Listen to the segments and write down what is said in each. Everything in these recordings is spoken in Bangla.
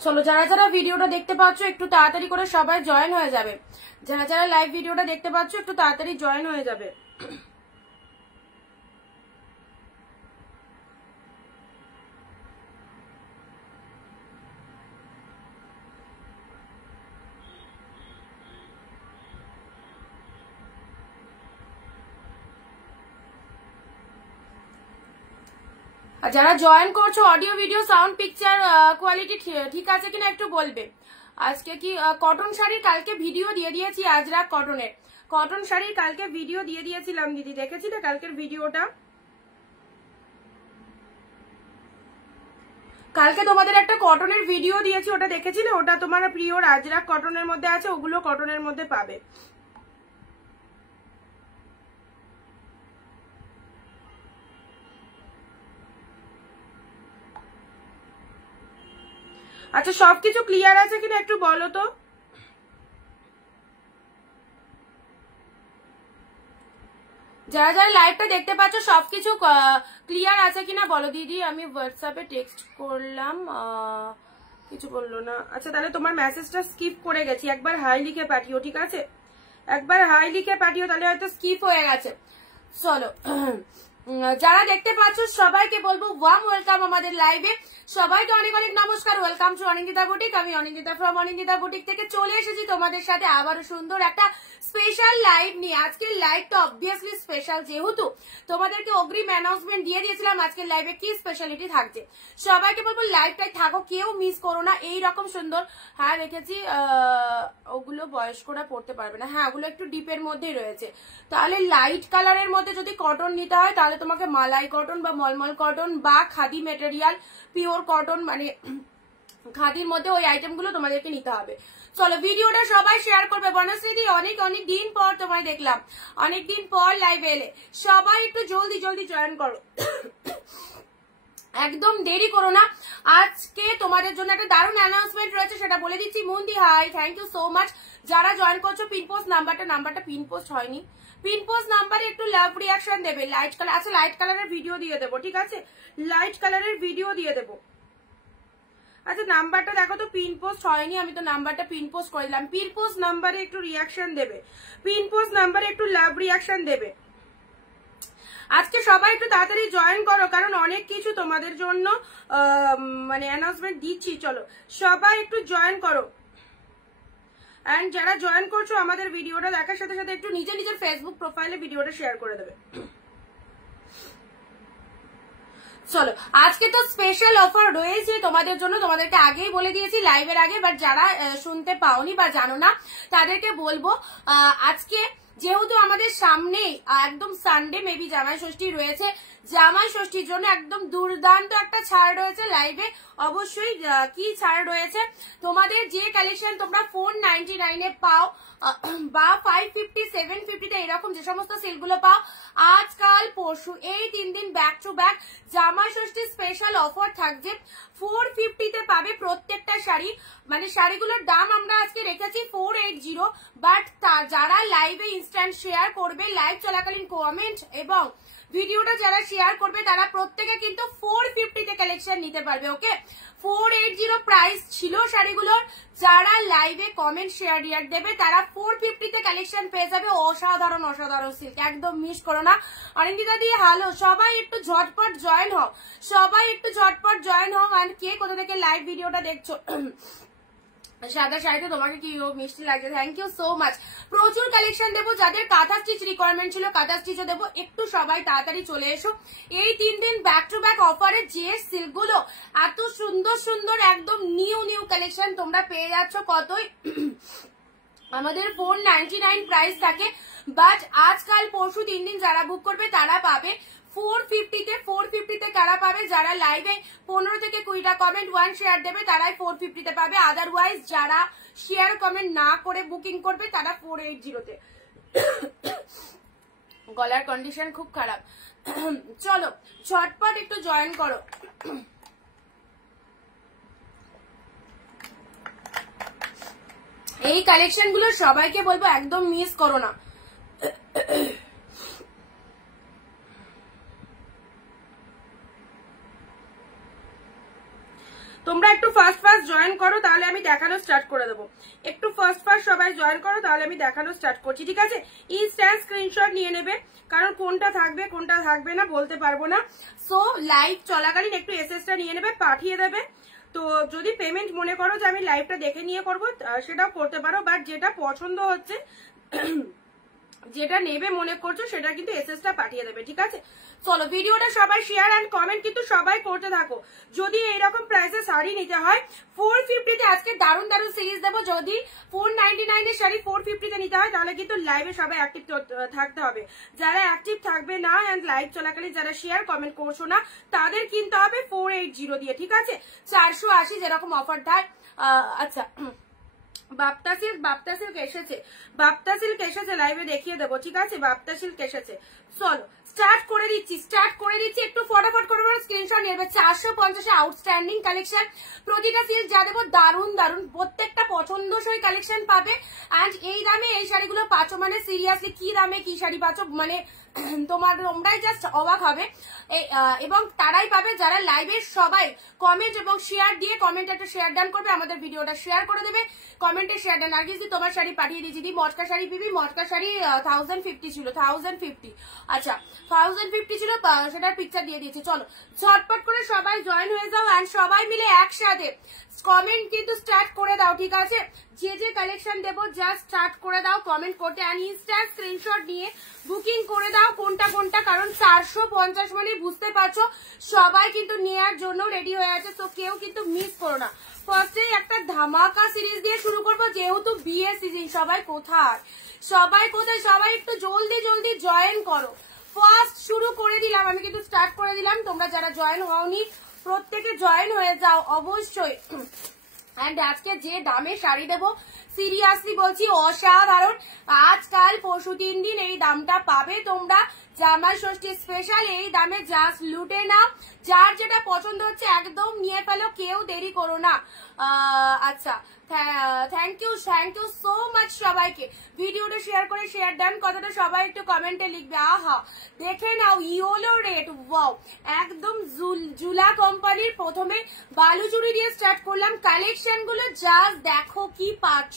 চলো যারা যারা ভিডিওটা দেখতে পাচ্ছ একটু তাড়াতাড়ি করে সবাই জয়েন হয়ে যাবে। যারা যারা লাইভ ভিডিওটা দেখতে পাচ্ছ একটু তাড়াতাড়ি জয়েন হয়ে যাবে। যারা জয়েন করছো audio video sound picture quality ঠিক আছে কিনা একটু বলবে। আজকে কি কটন শাড়ির কালকে ভিডিও দিয়ে দিয়েছি, আজরাক কটনের কটন শাড়ির কালকে ভিডিও দিয়ে দিয়েছিলাম দিদি, দেখেছিলে কালকের ভিডিওটা? কালকে তোমাদের একটা কটনের ভিডিও দিয়েছি, ওটা দেখেছিলে? ওটা তোমার প্রিয় আজরাক কটনের মধ্যে আছে, ওগুলো কটনের মধ্যে পাবে। আচ্ছা সবকিছু ক্লিয়ার আছে কিনা একটু বলো তো। যারা যারা লাইভটা দেখতে পাচ্ছ সবকিছু ক্লিয়ার আছে কিনা বলো দিদি। আমি হোয়াটসঅ্যাপে টেক্সট করলাম, কিছু বললো না। আচ্ছা তাহলে তোমার মেসেজটা স্কিপ করে গেছি, একবার হাই লিখে পাঠিও, ঠিক আছে? একবার হাই লিখে পাঠিও, তাহলে হয়তো স্কিপ হয়ে গেছে। চলো যারা দেখতে পাচ্ছ সবাইকে বলবো ওয়ার্ম ওয়েলকাম আমাদের লাইভে। সবাইকে অনেক অনেক নমস্কার, ওয়েলকাম টু অনিন্দিতা বুটিক। আমি অনিন্দিতা ফ্রম অনিন্দিতা বুটিক থেকে চলে এসেছি তোমাদের সাথে আবারও সুন্দর একটা স্পেশাল লাইভ নিয়ে। আজকের লাইভটা অবভিয়াসলি স্পেশাল, যেহেতু তোমাদেরকে অগ্রিম অ্যানাউন্সমেন্ট দিয়ে দিয়েছিলাম আজকের লাইভে কি স্পেশালিটি থাকছে। সবাইকে বলবো লাইভটাই থাকো, কেউ মিস করো না। এইরকম সুন্দর, হ্যাঁ রেখেছি, ওগুলো বয়স্করা পড়তে পারবে না, হ্যাঁ ওগুলো একটু ডিপের মধ্যেই রয়েছে। তাহলে লাইট কালারের মধ্যে যদি কটন নিতে হয় তাহলে তোমাকে মালাই কটন বা মলমল কটন বা খাদি মেটেরিয়াল পিওর কটন, মানে খাদির মধ্যে ওই আইটেমগুলো তোমাদেরকে নিতে হবে। চলো ভিডিওটা সবাই শেয়ার করবে। বনশ্রীদি অনেক অনেক দিন পর তোমায় দেখলাম, অনেকদিন পর লাইভে এলে। সবাই একটু জলদি জলদি জয়েন করো, একদম দেরি করো না। আজকে তোমাদের জন্য একটা দারুণ অ্যানাউন্সমেন্ট রয়েছে, সেটা বলে দিচ্ছি। Mundi hi, thank you so much. যারা জয়েন করছো পিনপোস্ট নাম্বারটা পিনপোস্ট হয়নি, পিনপোস্ট নাম্বারে একটু লাভ রিয়াকশন দেবে। লাইট কালার, আচ্ছা লাইট কালারের ভিডিও দিয়ে দেবো, ঠিক আছে? লাইট কালারের ভিডিও দিয়ে দেবো। আচ্ছা নাম্বারটা দেখো তো, পিনপোস্ট হয়নি, আমি তো নাম্বারটা পিনপোস্ট করে দিলাম। পিনপোস্ট নাম্বারে একটু রিয়াকশন দেবে, পিনপোস্ট নাম্বারে একটু লাভ রিয়াকশন দেবে। আজকে সবাই একটু তাড়াতাড়ি জয়েন করো, কারণ অনেক কিছু তোমাদের জন্য মানে অ্যানাউন্সমেন্ট দিচ্ছি। চলো সবাই একটু জয়েন করো। এন্ড যারা জয়েন করছো আমাদের ভিডিওটা দেখার সাথে সাথে একটু নিজের নিজের ফেসবুক প্রোফাইলে ভিডিওটা শেয়ার করে দেবে। চলো আজকে তো স্পেশাল অফার রয়েছে তোমাদের জন্য, তোমাদেরকে আগেই বলে দিয়েছি লাইভের আগে, বাট যারা শুনতে পাওনি বা জানো না তাদেরকে বলবো, আজকে যেহেতু আমাদের সামনেই একদম সানডে মেবি জামাই ষষ্ঠী রয়েছে, জামাই ষষ্ঠীর জন্য একদম দুর্দান্ত একটা ছাড় রয়েছে লাইভে। অবশ্যই কি ছাড় রয়েছে, তোমাদের যে কালেকশন তোমরা 499 পাও বা 550 750 এরকম যে সমস্ত সেলগুলো পাও, আজকাল পরশু এই 3 দিন ব্যাক টু ব্যাক জামাই ষষ্ঠী স্পেশাল অফার থাকছে। 450 পাবে প্রত্যেকটা শাড়ি, মানে শাড়িগুলোর দাম আমরা আজকে রেখেছি 480, বাট যারা লাইভে ইনস্ট্যান্ট শেয়ার করবে, লাইভ চলাকালীন কমেন্ট এবং ভিডিওটা যারা শেয়ার করবে তারা প্রত্যেকে কিন্তু 450 কালেকশন নিতে পারবে। ওকে, 480 প্রাইস ছিল শাড়িগুলোর। যারা লাইভে কমেন্ট শেয়ার রিয়াক্ট দেবে তারা 450 কালেকশন পেয়ে যাবে। অসাধারণ অসাধারণ সিল্ক, একদম মিস করো না। অনিন্দিতা দিয়ে হ্যালো, সবাই একটু ঝটপট জয়েন হও, সবাই একটু ঝটপট জয়েন হও। আর কে কোথা থেকে লাইভ ভিডিওটা দেখছো? সাদা শাড়িতে তোমাকে কি মিষ্টি লাগছে, থ্যাংক ইউ সো মাচ। প্রচুর কালেকশন দেবো, যাদের কাঁথা স্টিচ রিকোয়ারমেন্ট ছিল কাঁথা স্টিচও দেবো। একটু সবাই তাড়াতাড়ি চলে এসো। এই 3 দিন ব্যাক টু ব্যাক অফারে যে সিল্কগুলো এত সুন্দর সুন্দর একদম নিউ নিউ কালেকশন তোমরা পেয়ে যাচ্ছ কতই আমাদের 499 প্রাইস থাকে, বাট আজকাল পরশু 3 দিন যারা বুক করবে তারা পাবে 450 কারা পাবে, যারা লাইভে 15 থেকে 20টা কমেন্ট 1 শেয়ার দেবে তারাই 450 পাবে। আদারওয়াইজ যারা শেয়ার কমেন্ট না করে বুকিং করবে তারা 480 গলার কন্ডিশন খুব খারাপ। চলো ঝটপট একটু জয়েন করো। এই কালেকশন গুলো সবাইকে বলবো একদম মিস করো না। তোমরা একটু ফার্স্ট ফার্স্ট জয়েন করো, তাহলে আমি দেখানো স্টার্ট করে দেবো। একটু ফার্স্ট ফার্স্ট সবাই জয়েন করো, তাহলে আমি দেখানো স্টার্ট করছি, ঠিক আছে? ইনস্ট্যান্ট স্ক্রিনশট নিয়ে নেবে, কারণ কোনটা থাকবে কোনটা থাকবে না বলতে পারবো না। সো লাইভ চলাকালীন একটু এসএসটা নিয়ে নেবে, পাঠিয়ে দেবে। তো যদি পেমেন্ট মনে করো যে আমি লাইভটা দেখে নিয়ে করবো, সেটাও করতে পারো, বাট যেটা পছন্দ হচ্ছে যেটা নেবে মনে করছো সেটা কিন্তু এসএসটা পাঠিয়ে দেবে, ঠিক আছে? চলো ভিডিওটা সবাই শেয়ার এন্ড কমেন্ট কিন্তু সবাই করতে থাকো। যদি এইরকম প্রাইসে শাড়ি নিতে হয় 450 তে আজকে দারুণ দারুণ সিরিজ দেবো। যদি 499 এর শাড়ি 450 তে নিতে হয় তাহলে কিন্তু লাইভে সবাই অ্যাক্টিভ থাকতে হবে। যারা অ্যাক্টিভ থাকবে না এন্ড লাইভ চলাকালীন যারা শেয়ার কমেন্ট করছো না তাদের কিনতে হবে 480 দিয়ে, ঠিক আছে? 480 যেরকম অফার দেয়। আচ্ছা, বাপ্তা সিল্ক এসেছে লাইভে দেখিয়ে দেবো, ঠিক আছে? বাপ্তা সিল্ক এসেছে। চলো স্টার্ট করে দিচ্ছি একটু ফটাফট করে স্ক্রিনশট নেবে। 450 আউটস্ট্যান্ডিং কালেকশন, প্রতিটা সিল্ক যা দেবো দারুণ দারুণ, প্রত্যেকটা পছন্দসই কালেকশন পাবে। এন্ড এই দামে এই শাড়িগুলো পাচ্ছ মানে সিরিয়াসলি কি দামে কি শাড়ি পাচ্ছ মানে তোমরাই জাস্ট অবাক হবে। এবং তারাই পাবে যারা লাইভে সবাই কমেন্ট এবং শেয়ার দিয়ে, কমেন্ট একটা শেয়ার ডান করবে, আমাদের ভিডিওটা শেয়ার করে দেবে, কমেন্টে শেয়ার ডান। আর কিছু তোমার শাড়ি পাঠিয়ে দিয়েছি, দি মটকা শাড়ি পিবি, মটকা শাড়ি 1050 ছিল, 1050, আচ্ছা 1050 ছিল, সেটার পিকচার দিয়ে দিয়েছি। চলো ঝটপট করে সবাই জয়েন হয়ে যাও এন্ড সবাই মিলে একসাথে কমেন্ট কিন্তু স্টার্ট করে দাও, ঠিক আছে? যে যে কালেকশন দেবো জাস্ট স্টার্ট করে দাও কমেন্ট করতে এন্ড ইনস্ট্যান্ট স্ক্রিনশট নিয়ে বুকিং করে দাও কোনটা কোনটা, কারণ 450 মানে বুঝতে পারছো সবাই কিন্তু নেওয়ার জন্য রেডি হয়ে আছে। তো কেউ কিন্তু মিস করো না। ফার্স্টে একটা ধামাকা সিরিজ দিয়ে শুরু করবো, যেহেতু বিয়ে সিজন। সবাই কোথায় সবাই একটু জলদি জলদি জয়েন করো। ফার্স্ট শুরু করে দিলাম, আমি কিন্তু স্টার্ট করে দিলাম। তোমরা যারা জয়েন হওনি প্রত্যেকে জয়েন হয়ে যাও অবশ্যই। এন্ড আজকে যে দামে শাড়ি দেবো সিরিয়াসলি বলছি অসাধারণ। আজকাল পরশু 3 দিন এই দামটা পাবে তোমরা। জামাই ষষ্ঠী স্পেশাল এই দামে জাস্ট লুটে নাও। যার যেটা পছন্দ হচ্ছে একদম নিয়ে ফেলো, কেউ দেরি করো না। আচ্ছা থ্যাংক ইউ সো মাচ সবাইকে। ভিডিওটা শেয়ার করে শেয়ার ডান কথাটা সবাই একটু কমেন্টে লিখবে। আহা দেখে নাও ইয়োলো রেট, ওয়াও একদম জুলা কোম্পানির। প্রথমে বালুচুরি দিয়ে স্টার্ট করলাম, কালেকশন গুলো জাস্ট দেখো কি পাচ্ছ,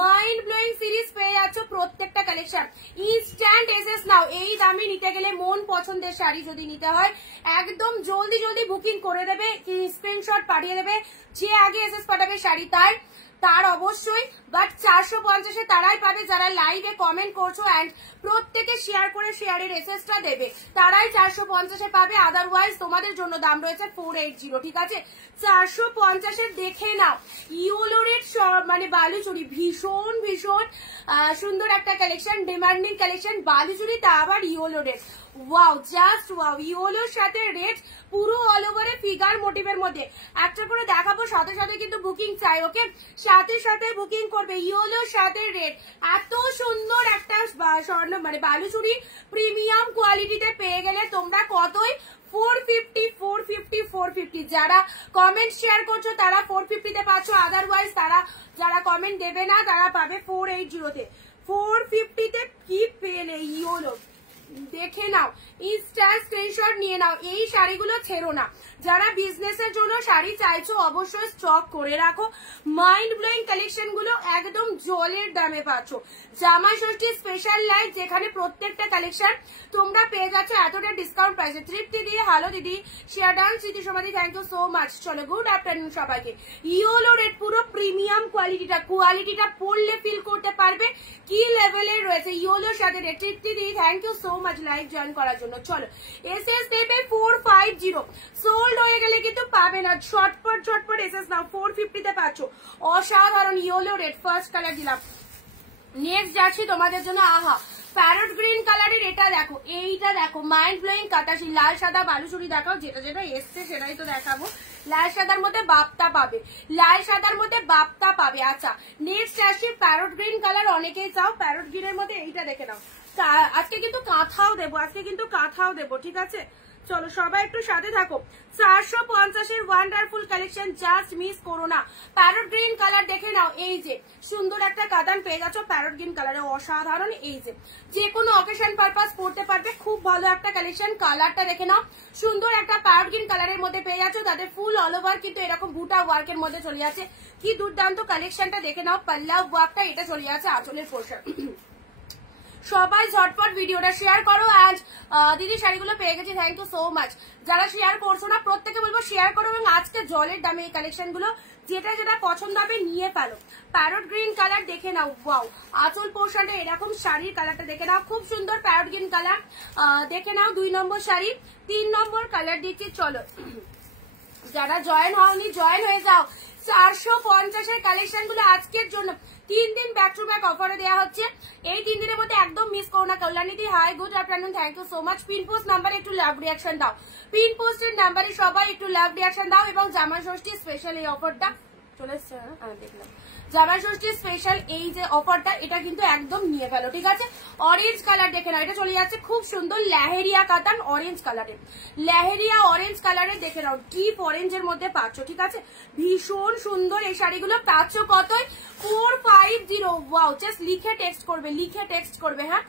মাইন্ড ব্লোয়িং সিরিজ পেয়ে যাচ্ছ প্রত্যেকটা কালেকশন। ইনস্ট্যান্ট এসএস নাও, এই দামে নিতে গেলে মন পছন্দের শাড়ি যদি নিতে হয় একদম জলদি জলদি বুকিং করে দেবে, স্ক্রিনশট পাঠিয়ে দেবে। যে আগে এসএস পাঠাবে শাড়ি তার অবশ্যই, বাট 450 তারাই পাবে যারা লাইভে কমেন্ট করছো এন্ড প্রত্যেকে শেয়ার করে শেয়ারের এসএসটা দেবে, তারাই 450 পাবে। আদারওয়াইজ তোমাদের জন্য দাম রয়েছে 480, ঠিক আছে? 450 দেখে নাও ইয়োলো রেড মানে বালুচুরি, ভীষণ ভীষণ সুন্দর একটা কালেকশন, ডিমান্ডিং কালেকশন। বালুচুরি তা আবার yellow red, wow just wow. ইয়োলোর সাথে রেড পুরো অল ওভারে ফিগার মোটিভের মধ্যে একটা করে দেখাবো, সাথে সাথে কিন্তু বুকিং চাই, ওকে? সাথে সাথে বুকিং করবে। ইয়োলোর সাথে রেড, এত সুন্দর একটা স্বর্ণ মানে বালুচুরি প্রিমিয়াম কোয়ালিটিতে পেয়ে গেলে তোমরা কতই 450। যারা কমেন্ট শেয়ার করছো তারা 450 তে পাচ্ছ, আদারওয়াইজ তারা যারা কমেন্ট দেবে না তারা পাবে 480 তে। 450 তে কি পেলে ইয়োলো দেখে নাও, ইনস্ট্যান্ট স্ক্রিনশট নিয়ে নাও। এই শাড়িগুলো ছেড়ো না। যারা বিজনেসের জন্য শাড়ি চাইছো অবশ্যই স্টক করে রাখো। মাইন্ড ব্লোয়িং কালেকশন গুলো একদম জলের দামে পাচ্ছ। জামাই ষষ্ঠী স্পেশাল লাইভ যেখানে প্রত্যেকটা কালেকশন তোমরা পেয়ে যাচ্ছ এতটা ডিসকাউন্ট প্রাইসে। তৃপ্তি দিয়ে হ্যালো দিদি, শেয়ার ডান স্মৃতি সমাধি, থ্যাংক ইউ সো মাচ। চলো গুড আফটারনুন সবাইকে। ইয়োলো রেড পুরো প্রিমিয়াম কোয়ালিটিটা পরলে ফিল করতে পারবে কি লেভেলের রয়েছে ইয়োলোর সাথে রেড। তৃপ্তি দিদি thank you so much live join করার জন্য। চলো এসএস দেবে 450, সোল্ড হয়ে গেলে কিন্তু পাবে না, ঝটপট এসএস নাও। 450 তে পাচ্ছ অসাধারণ ইয়োলো রেড। ফার্স্ট কালার দিলাম, নেক্সট যাচ্ছি তোমাদের জন্য। আহা প্যারট গ্রিন কালারের এটা দেখো, এইটা দেখো মাইন্ড ব্লোয়িং কাটাশি। লাল সাদা বালুচুরি দেখাও, যেটা যেটা এসছে সেটাই তো দেখাবো। লাল সাদার মধ্যে বাপ্তা পাবে, আচ্ছা নেক্সট আসছি প্যারট গ্রিন কালার। অনেকেই চাও প্যারট গ্রিনের মধ্যে এইটা দেখে নাও। আজকে কিন্তু কাঁথাও দেবো, ঠিক আছে? চলো সবাই একটু সাথে থাকো। 450-এর ওয়ান্ডারফুল কালেকশন, জাস্ট মিস করো না। প্যারট গ্রিন কালার দেখে নাও, এই যে সুন্দর একটা কাতান পেয়ে যাচ্ছ প্যারট গ্রিন কালারে, অসাধারণ। এই যে কোনো অকেশন পারপাস পড়তে পারবে, খুব ভালো একটা কালেকশন। কালারটা দেখে নাও, সুন্দর একটা প্যারট গ্রিন কালারের মধ্যে পেয়ে যাচ্ছ, তাদের ফুল অল ওভার কিন্তু এরকম বুটা ওয়ার্কের মধ্যে চলে যাচ্ছে। কি দুর্দান্ত কালেকশনটা দেখে নাও, পাল্লা ওয়ার্কটা এটা চলে যাচ্ছে আঁচলের পোর্শন। সবাই ঝটপট ভিডিওটা শেয়ার করো। আজ দিদি শাড়িগুলো পেয়ে গেছি, থ্যাংক ইউ সো মাচ। যারা শেয়ার করছো না প্রত্যেকে বলবো শেয়ার করো, এবং আজকে জলের দামে এই কালেকশন গুলো যেটা যেটা পছন্দ হবে নিয়ে ফেলো। প্যারট গ্রিন কালার দেখে নাও, ওয়াও, আঁচল পোর্শনটা এরকম, শাড়ির কালারটা দেখে নাও, খুব সুন্দর প্যারট গ্রিন কালার দেখে নাও। 2 নম্বর শাড়ি, 3 নম্বর কালার দিচ্ছি। চলো যারা জয়েন হওনি জয়েন হয়ে যাও। 450-এর কালেকশন গুলো আজকের জন্য 3 দিন ব্যাক টু ব্যাক অফারে দেওয়া হচ্ছে। এই 3 দিনের মধ্যে একদম মিস করো না। কল্যাণীদি hi, good afternoon, thank you so much. Pin post নাম্বারে একটু লাভ রিয়াকশন দাও, পিন পোস্টের নাম্বারে সবাই একটু লাভ রিয়াকশন দাও। এবং জামা ষষ্ঠী স্পেশাল এই অফারটা চলে এসছে, দেখলাম জামা ষষ্ঠী স্পেশাল এই যে অফারটা, এটা কিন্তু একদম নিয়ে ফেলো, ঠিক আছে। অরেঞ্জ কালার দেখে নাও, এটা চলে যাচ্ছে খুব সুন্দর লেহেরিয়া কাতান অরেঞ্জ কালারে, লেহেরিয়া অরেঞ্জ কালারে দেখে নাও, ডিপ অরেঞ্জের মধ্যে পাচ্ছ, ঠিক আছে। ভীষণ সুন্দর এই শাড়িগুলো পাচ্ছ কতই? 450। ওয়াও, জাস্ট লিখে টেক্সট করবে, লিখে টেক্সট করবে, হ্যাঁ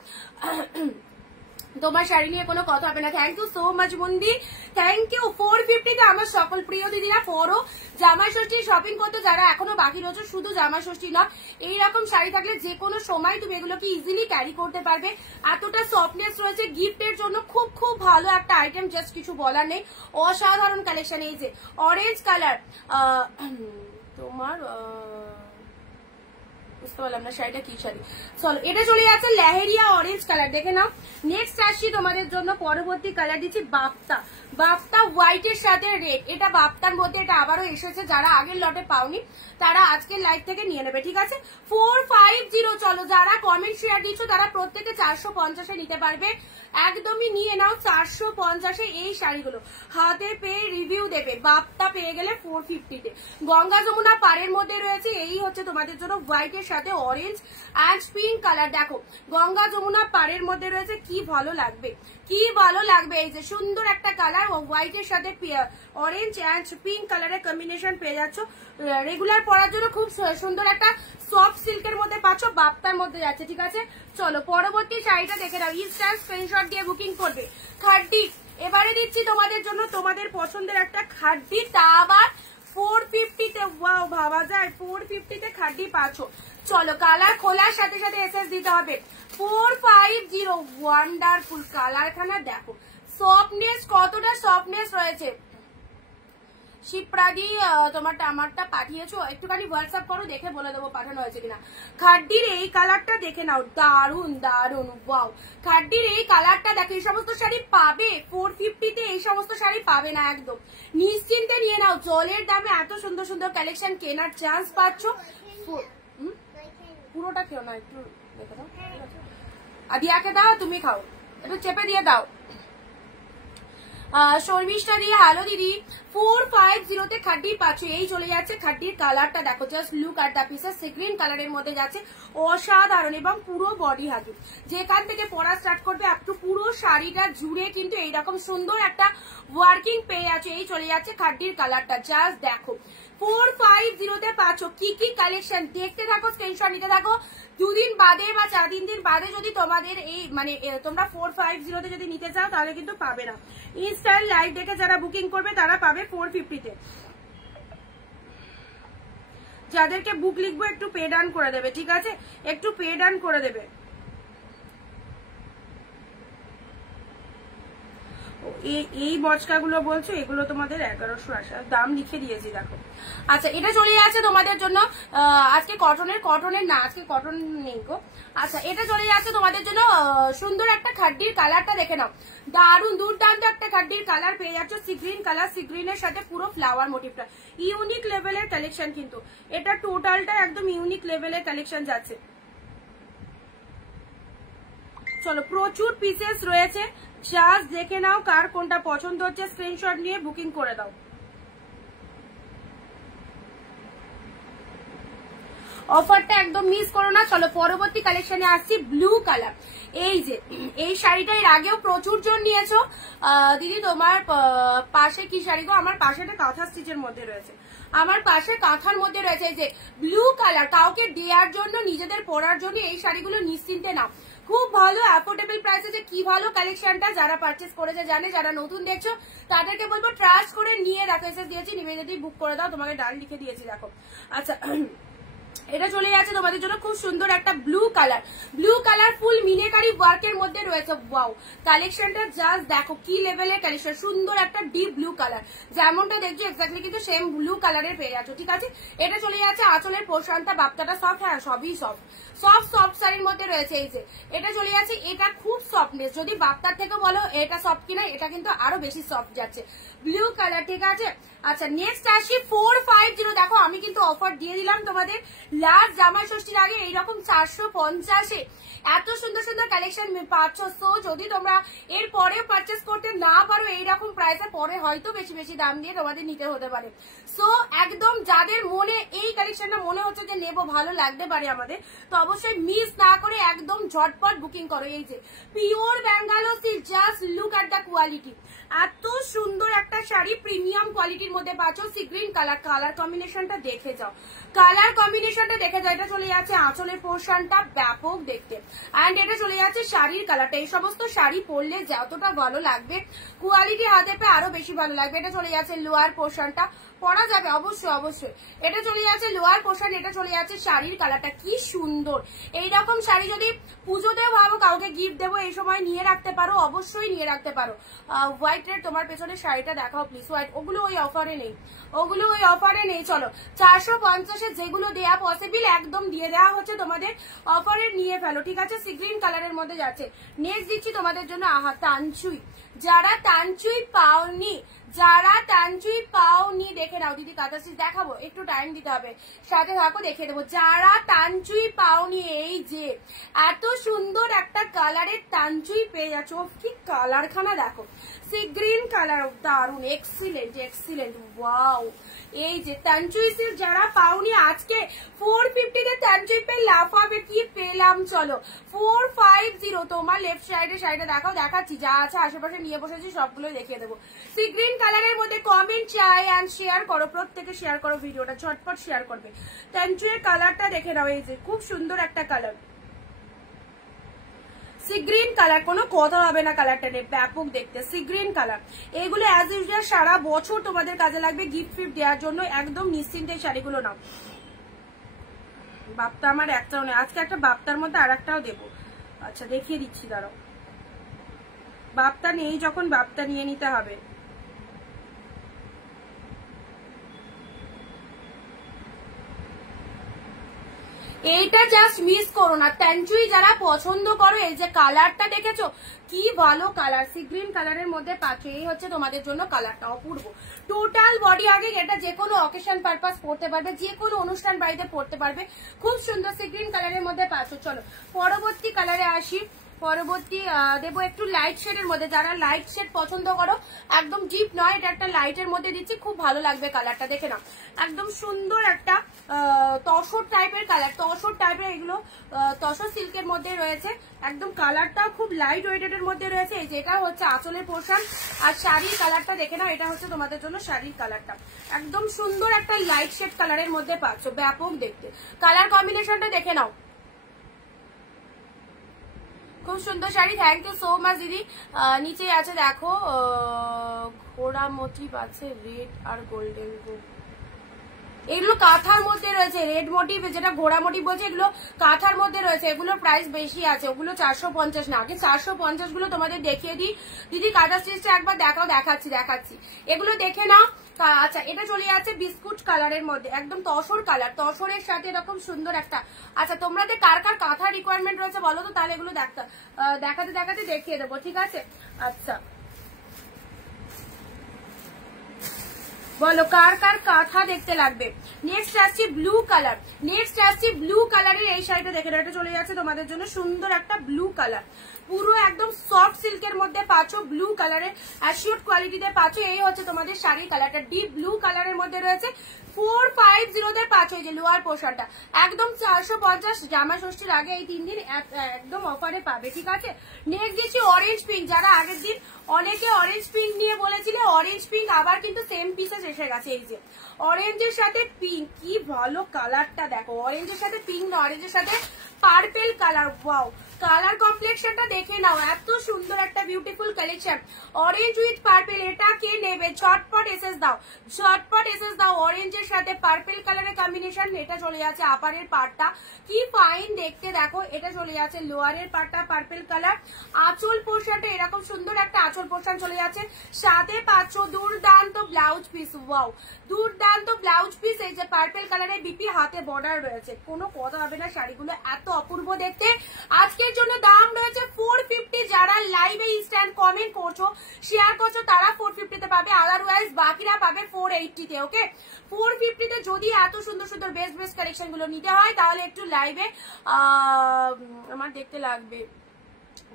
তোমার শাড়ি নিয়ে কোনো কথা হবে না। Thank you so much Mondi, thank you. 450-তে আমার সকল প্রিয় দিদিরা 4ও জামা ষষ্ঠী শপিং করতে যারা এখনো বাকি রয়েছে, শুধু জামা ষষ্ঠী নয়, এইরকম শাড়ি থাকলে যে কোনো সময় তুমি এগুলোকে ইজিলি ক্যারি করতে পারবে। এতটা সফটনেস রয়েছে, গিফটের জন্য খুব খুব ভালো একটা আইটেম, জাস্ট কিছু বলার নেই, অসাধারণ কালেকশন। এই যে অরেঞ্জ কালার, তোমার বুঝতে পারলাম না শাড়িটা কি শাড়ি। চলো এটা চলে যাচ্ছে লেহেরিয়া অরেঞ্জ কালার দেখে নাও। নেক্সট আসছি তোমাদের জন্য, পরবর্তী কালার দিচ্ছি বাপ্তা, বাপ্তা হোয়াইটের সাথে রেড। এটা বাপ্তার মধ্যে, এটা আবারও এসেছে, যারা আগের লটে পাওনি তারা আজকের লাইভ থেকে নিয়ে নেবে, ঠিক আছে। 450। চলো যারা কমেন্ট শেয়ার দিচ্ছ তারা প্রত্যেকে 450-এ নিতে পারবে, একদমই নিয়ে নাও 450-এ এই শাড়িগুলো। হাতে পেয়ে রিভিউ দেবে, বাপ্তা পেয়ে গেলে 450-তে। গঙ্গা যমুনা পাড়ের মধ্যে রয়েছে, এই হচ্ছে তোমাদের জন্য হোয়াইটের সাথে অরেঞ্জ অ্যান্ড পিঙ্ক কালার। দেখো গঙ্গা যমুনা পাড়ের মধ্যে রয়েছে, কি ভালো লাগবে, কি ভালো লাগবে। এই যে সুন্দর একটা কালার, হোয়াইটের সাথে অরেঞ্জ অ্যান্ড পিঙ্ক কালারের কম্বিনেশন পেয়ে যাচ্ছ। রেগুলার পরার জন্য খুব সুন্দর একটা সফট সিল্কের মধ্যে পাচ্ছ, বাপ্তার মধ্যে যাচ্ছে, ঠিক আছে। চলো পরবর্তী শাড়িটা দেখে নাও, ইনস্ট্যান্ট স্ক্রিনশট দিয়ে বুকিং করবে। খাড্ডি এবারে দিচ্ছি তোমাদের জন্য, তোমাদের পছন্দের একটা খাড্ডি, তা আবার 450-তে। ওয়াও, ভাবা যায় 450-তে খাড্ডি পাচ্ছ। চলো কালার খোলার সাথে সাথে এসএস দিতে হবে। 450 ওয়ান্ডারফুল কালারখানা দেখো, সফটনেস কতটা সফটনেস রয়েছে। শিপ্রাদি তোমারটা আমারটা পাঠিয়েছো, একটুখানি হোয়াটসঅ্যাপ করো, দেখে বলে দেবো পাঠানো হয়েছে কিনা। খাড্ডির এই কালারটা দেখে নাও, দারুন দারুন, ওয়াও। খাড্ডির এই কালারটা দেখো, এই সমস্ত শাড়ি পাবে 450-তে, এই সমস্ত শাড়ি পাবে না, একদম নিশ্চিন্তে নিয়ে নাও। জলের দামে এত সুন্দর সুন্দর কালেকশন কেনার চান্স পাচ্ছ। পুরোটা খেও না, একটু দেখে দাও, দিয়াকে দাও, তুমি খাও, একটু চেপে দিয়ে দাও। শর্মিষ্ঠা দিয়ে হ্যালো দিদি, 450-তে খাড্ডি পাচ্ছ। এই চলে যাচ্ছে খাড্ডির কালারটা দেখো, just look are the pieces, sea green কালারের মধ্যে যাচ্ছে, অসাধারণ। এবং পুরো বডি হাগি, যেখান থেকে পরা স্টার্ট করবে আপ টু পুরো শাড়িটা জুড়ে কিন্তু এইরকম সুন্দর একটা ওয়ার্কিং পেয়ে আছে। এই চলে যাচ্ছে খাড্ডির কালারটা, জাস্ট দেখো 450-তে পাচ্ছ। কি কি কালেকশন দেখতে থাকো, স্ক্রিনশট নিতে থাকো। 2 দিন বাদে বা 4 দিন বাদে যদি তোমাদের এই মানে তোমরা 450-তে যদি নিতে চাও তাহলে কিন্তু পাবে না। ইনস্ট্যান্ট লাইভ দেখে যারা বুকিং করবে তারা পাবে 450-তে। যাদেরকে বুক লিখবো একটু পে ডান করে দেবে, ঠিক আছে, একটু পে ডান করে দেবে। এই বচকাগুলো বলছো, এগুলো তোমাদের 1180 দাম লিখে দিয়েছি দেখো। আচ্ছা এটা চলে যাচ্ছে তোমাদের জন্য, আজকে কটনের না, আজকে কটন নেই গো। আচ্ছা এটা চলে যাচ্ছে তোমাদের জন্য, সুন্দর একটা খাড্ডির কালারটা দেখে নাও, দারুন দুর্দান্ত একটা খাড্ডির কালার পেয়ে যাচ্ছ। সিগ্রিন কালার, সিগ্রিনের সাথে পুরো ফ্লাওয়ার মোটিভটা, ইউনিক লেভেলের কালেকশন, কিন্তু এটা টোটালটা একদম ইউনিক লেভেলের কালেকশন যাচ্ছে। চলো প্রচুর পিসেস রয়েছে, জাস্ট দেখে নাও কার কোনটা পছন্দ হচ্ছে, স্ক্রিনশট নিয়ে বুকিং করে দাও। অফারটা একদম মিস করো না। চলো পরবর্তী কালেকশনে আসছি, ব্লু কালার। এই যে এই শাড়িটা এর আগেও প্রচুর জন নিয়েছো। দিদি তোমার পাশে কি শাড়ি গো? আমার পাশে একটা কাঁথা স্টিচের মধ্যে রয়েছে, আমার পাশে কাঁথার মধ্যে রয়েছে এই যে ব্লু কালার। কাউকে দেওয়ার জন্য, নিজেদের পরার জন্য এই শাড়িগুলো নিশ্চিন্তে নাও, খুব ভালো অ্যাফোর্ডেবল প্রাইসে। যে কি ভালো কালেকশনটা, যারা পারচেস করেছে জানে, যারা নতুন দেখছো তাদেরকে বলবো ট্রাস্ট করে নিয়ে দেখো। এসে দিয়েছি নিবেদিত বুক করে দাও, তোমাকে ডাল লিখে দিয়েছি দেখো। আচ্ছা এটা চলে যাচ্ছে তোমাদের জন্য খুব সুন্দর একটা ব্লু কালার, ব্লু কালার ফুল মিনেকারি ওয়ার্কের মধ্যে রয়েছে। ওয়াও, কালেকশনটা জাস্ট দেখো কি লেভেলের কালেকশন, সুন্দর একটা ডিপ ব্লু কালার, যেমনটা দেখছো এক্স্যাক্টলি কিন্তু সেম ব্লু কালারের পেয়ে যাচ্ছ, ঠিক আছে। এটা চলে যাচ্ছে আঁচলের পোর্শনটা, বাপ্তাটা সফট, হ্যাঁ সবই সফট, সফট শাড়ির মধ্যে রয়েছে। এই যে এটা চলে যাচ্ছে, এটা খুব সফটনেস, যদি বাপ্তার থেকে বলো এটা সফট কিনা, এটা কিন্তু আরো বেশি সফট যাচ্ছে, ব্লু কালার, ঠিক আছে। আচ্ছা নেক্সট আসি 450। দেখো আমি কিন্তু অফার দিয়ে দিলাম তোমাদের লাস্ট জামাই ষষ্ঠীর আগে, এইরকম 450-এ এত সুন্দর সুন্দর কালেকশন পাচ্ছ। সো যদি তোমরা এর পরেও পারচেস করতে না পারো এইরকম প্রাইসে, পরে হয়তো বেশি বেশি দাম দিয়ে তোমাদের নিতে হতে পারে। সো একদম যাদের মনে এই কালেকশনটা মনে হচ্ছে যে নেবো, ভালো লাগতে পারে আমাদের, তো অবশ্যই মিস না করে একদম ঝটপট বুকিং করো। এই যে pure Bangalore silk, just look at the quality, এত সুন্দর একটা শাড়ি প্রিমিয়াম কোয়ালিটির মধ্যে পাচ্ছ। সি গ্রিন কালার, কালার কম্বিনেশনটা দেখে যাও, কালার কম্বিনেশনটা দেখে যাও। এটা চলে যাচ্ছে আঁচলের পোর্শনটা, ব্যাপক দেখতে, এন্ড এটা চলে যাচ্ছে শাড়ির কালারটা। এই সমস্ত শাড়ি পরলে যতটা ভালো লাগবে, কোয়ালিটি হাতে পেয়ে আরো বেশি ভালো লাগবে। এটা চলে যাচ্ছে লোয়ার পোর্শনটা, পরা যাবে অবশ্যই অবশ্যই। এটা চলে যাচ্ছে লোয়ার পোর্শন, এটা চলে যাচ্ছে শাড়ির কালারটা, কি সুন্দর। এইরকম শাড়ি যদি পুজোতেও ভাবো কাউকে গিফট দেবো, এই সময় নিয়ে রাখতে পারো, অবশ্যই নিয়ে রাখতে পারো। হোয়াইট রেড, তোমার পেছনে শাড়িটা দেখাও প্লিজ, হোয়াইট, ওগুলো ওই অফারে নেই, ওগুলো ওই অফারে নেই। চলো 450-এ যেগুলো দেওয়া পসিবল একদম দিয়ে দেওয়া হচ্ছে তোমাদের, অফারে নিয়ে ফেলো, ঠিক আছে। সি গ্রিন কালারের মধ্যে যাচ্ছে। নেক্সট দিচ্ছি তোমাদের জন্য, আহা তানচুই, যারা তানচুই পাওনি, যারা তানচুই পাওনি দেখে নাও। দিদি কাঁথা স্টিচ দেখাবো, একটু টাইম দিতে হবে, সাথে থাকো দেখিয়ে দেবো। যারা তানচুই পাওনি, এই যে এত সুন্দর একটা কালারের তানচুই পেয়ে যাচ্ছ, কি কালারখানা দেখো, সি গ্রিন কালার, দারুন, এক্সিলেন্ট এক্সিলেন্ট, ওয়াও। এই যে তানচুই সিল্ক যারা পাওনি, আজকে 450-তে তানচুই পেয়ে লাফাবে, কি পেলাম। চলো 450, তোমার লেফট সাইডে শাড়িটা দেখাও, দেখাচ্ছি যা আছে আশেপাশে নিয়ে বসেছি সবগুলো দেখিয়ে দেবো। সি গ্রিন কালারের মধ্যে কমেন্ট চাই অ্যান্ড শেয়ার করো, প্রত্যেকে শেয়ার করো ভিডিওটা, ঝটপট শেয়ার করবে। তানচুইয়ের কালারটা দেখে নাও, এই যে খুব সুন্দর একটা কালার, সি গ্রিন কালার, কোনো কথা হবে না কালারটা নিয়ে, ব্যাপক দেখতে সি গ্রিন কালার। এগুলো অ্যাজ ইউজুয়াল সারা বছর তোমাদের কাজে লাগবে, গিফট ফিফট দেওয়ার জন্য একদম নিশ্চিন্তে শাড়িগুলো নাও। বাপ্তা আমার একটাও নেই, আজকে একটা বাপ্তার মধ্যে আর একটাও দেবো। আচ্ছা দেখিয়ে দিচ্ছি, দাঁড়াও, বাপ্তা নেই যখন বাপ্তা নিয়ে নিতে হবে। এইটা জাস্ট মিস করো না, তানচুই যারা পছন্দ করো, এই যে কালারটা দেখেছো কি ভালো কালার, সি গ্রিন কালারের মধ্যে পাচ্ছ। এই হচ্ছে তোমাদের জন্য কালারটা, অপূর্ব। টোটাল বডি আগে, এটা যে কোনো অকেশন পারপাস পড়তে পারবে, যে কোনো অনুষ্ঠান বাড়িতে পড়তে পারবে, খুব সুন্দর সি গ্রিন কালারের মধ্যে পাচ্ছ। চলো পরবর্তী কালারে আসি, পরবর্তী দেবো একটু লাইট শেডের মধ্যে। যারা লাইট শেড পছন্দ করো, একদম ডিপ নয়, এটা একটা লাইটের মধ্যে দিচ্ছি, খুব ভালো লাগবে কালারটা, দেখে নাও, একদম সুন্দর একটা তসর টাইপের কালার, তসর টাইপের, এগুলো তসর সিল্কের মধ্যে রয়েছে, একদম কালারটাও খুব লাইট ওয়েটের মধ্যে রয়েছে। এই যে এটা হচ্ছে আঁচলের পোর্শন, আর শাড়ির কালারটা দেখে নাও, এটা হচ্ছে তোমাদের জন্য শাড়ির কালারটা, একদম সুন্দর একটা লাইট শেড কালারের মধ্যে পাচ্ছ, ব্যাপক দেখতে, কালার কম্বিনেশনটা দেখে নাও, খুব সুন্দর sari. Thank you so much দিদি। নিচে আছে দেখো ঘোড়া মোটিভ আছে, রেড আর গোল্ডেন, এগুলো কাঁথার মধ্যে রয়েছে, রেড মোটিভ যেটা ঘোড়া মোটিভ বলছে, এগুলো কাঁথার মধ্যে রয়েছে, এগুলো প্রাইস বেশি আছে, ওগুলো 450 না, আগে 450 গুলো তোমাদের দেখিয়ে দিই। দিদি কাঁথা স্টিচটা একবার দেখাও, দেখাচ্ছি দেখাচ্ছি, এগুলো দেখে নাও। আচ্ছা এটা চলে যাচ্ছে বিস্কুট কালারের মধ্যে, একদম তসর কালার, তসরের সাথে এরকম সুন্দর একটা। আচ্ছা তোমাদের কার কার কাঁথা রিকোয়ারমেন্ট রয়েছে বলো তো, তাহলে এগুলো দেখাতে দেখাতে দেখিয়ে দেবো, ঠিক আছে। আচ্ছা বলো কার কার কাঁথা দেখতে লাগবে। নেক্সট আসছি ব্লু কালার, নেক্সট আসছি ব্লু কালারের এই শাড়িটা দেখে, এটা চলে যাচ্ছে তোমাদের জন্য সুন্দর একটা ব্লু কালার, পুরো একদম সফট সিল্কের মধ্যে পাচ্ছ, ব্লু কালারের অ্যাশিওর কোয়ালিটিতে পাচ্ছ। এই হচ্ছে তোমাদের শাড়ির কালারটা, ডিপ ব্লু কালারের মধ্যে রয়েছে। 450 পাচ্ছ এই যে লোয়ার পোর্শনটা, একদম 450 জামা ষষ্ঠীর আগে এই 3 দিন একদম অফারে পাবে, ঠিক আছে। নেক্সট দিচ্ছি অরেঞ্জ পিঙ্ক। যারা আগের দিন অনেকে অরেঞ্জ পিঙ্ক নিয়ে বলেছিলে, অরেঞ্জ পিঙ্ক আবার কিন্তু সেম পিসেস এসে গেছে। এই যে অরেঞ্জের সাথে পিঙ্ক, কি ভালো কালারটা দেখো, অরেঞ্জের সাথে পিঙ্ক না, অরেঞ্জের সাথে পার্পেল কালার। ওয়াও, কালার কমপ্লেক্সনটা দেখে নাও, এত সুন্দর একটা beautiful collection. Orange with purple, এটা কে নেবে ঝটপট এসএস দাও, ঝটপট এসএস দাও। অরেঞ্জের সাথে পার্পেল কালারের কম্বিনেশন, এটা চলে যাচ্ছে আপারের পার্টটা, কি ফাইন দেখতে দেখো। এটা চলে যাচ্ছে লোয়ারের পার্টটা পার্পেল কালার, আঁচল পোর্শনটা এরকম সুন্দর একটা আঁচল পোর্শন চলে যাচ্ছে। সাথে পাচ্ছ দুর্দান্ত ব্লাউজ পিস। ওয়াও, দুর্দান্ত ব্লাউজ পিস। এই যে পার্পেল কালারের বিপি, হাতে বর্ডার রয়েছে, কোনো কথা হবে না, শাড়িগুলো এত অপূর্ব দেখতে। আজকের জন্য দাম রয়েছে 450। যারা লাইভে ইনস্ট্যান্ট কমেন্ট করছো, শেয়ার করছো, তারা 450 তে পাবে, আদারওয়াইজ বাকিরা পাবে 480 তে। ওকে, 450 তে যদি এত সুন্দর সুন্দর বেস্ট বেস্ট কালেকশন গুলো নিতে হয়, তাহলে একটু লাইভে আমার দেখতে লাগবে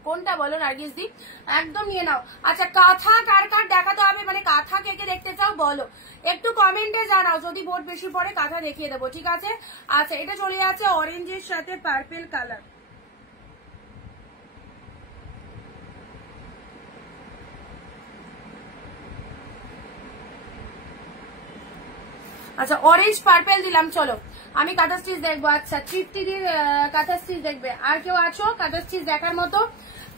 কোনটা বলো নার্গিস দি, একদম নিয়ে নাও। আচ্ছা, কাঁথা কার কার দেখাতে হবে, মানে কাঁথা কে কে দেখতে চাও বলো, একটু কমেন্টে জানাও, যদি ভোট বেশি পড়ে কাঁথা দেখিয়ে দেবো, ঠিক আছে। আচ্ছা, এটা চলে যাচ্ছে অরেঞ্জের সাথে পার্পেল কালার। আচ্ছা, অরেঞ্জ পার্পেল দিলাম, চলো আমি কাঁথা স্টিচ দেখবো। আচ্ছা, তৃপ্তি দির কাঁথা স্টিচ দেখবে, আর কেউ আছো কাঁথা স্টিচ দেখার মতো?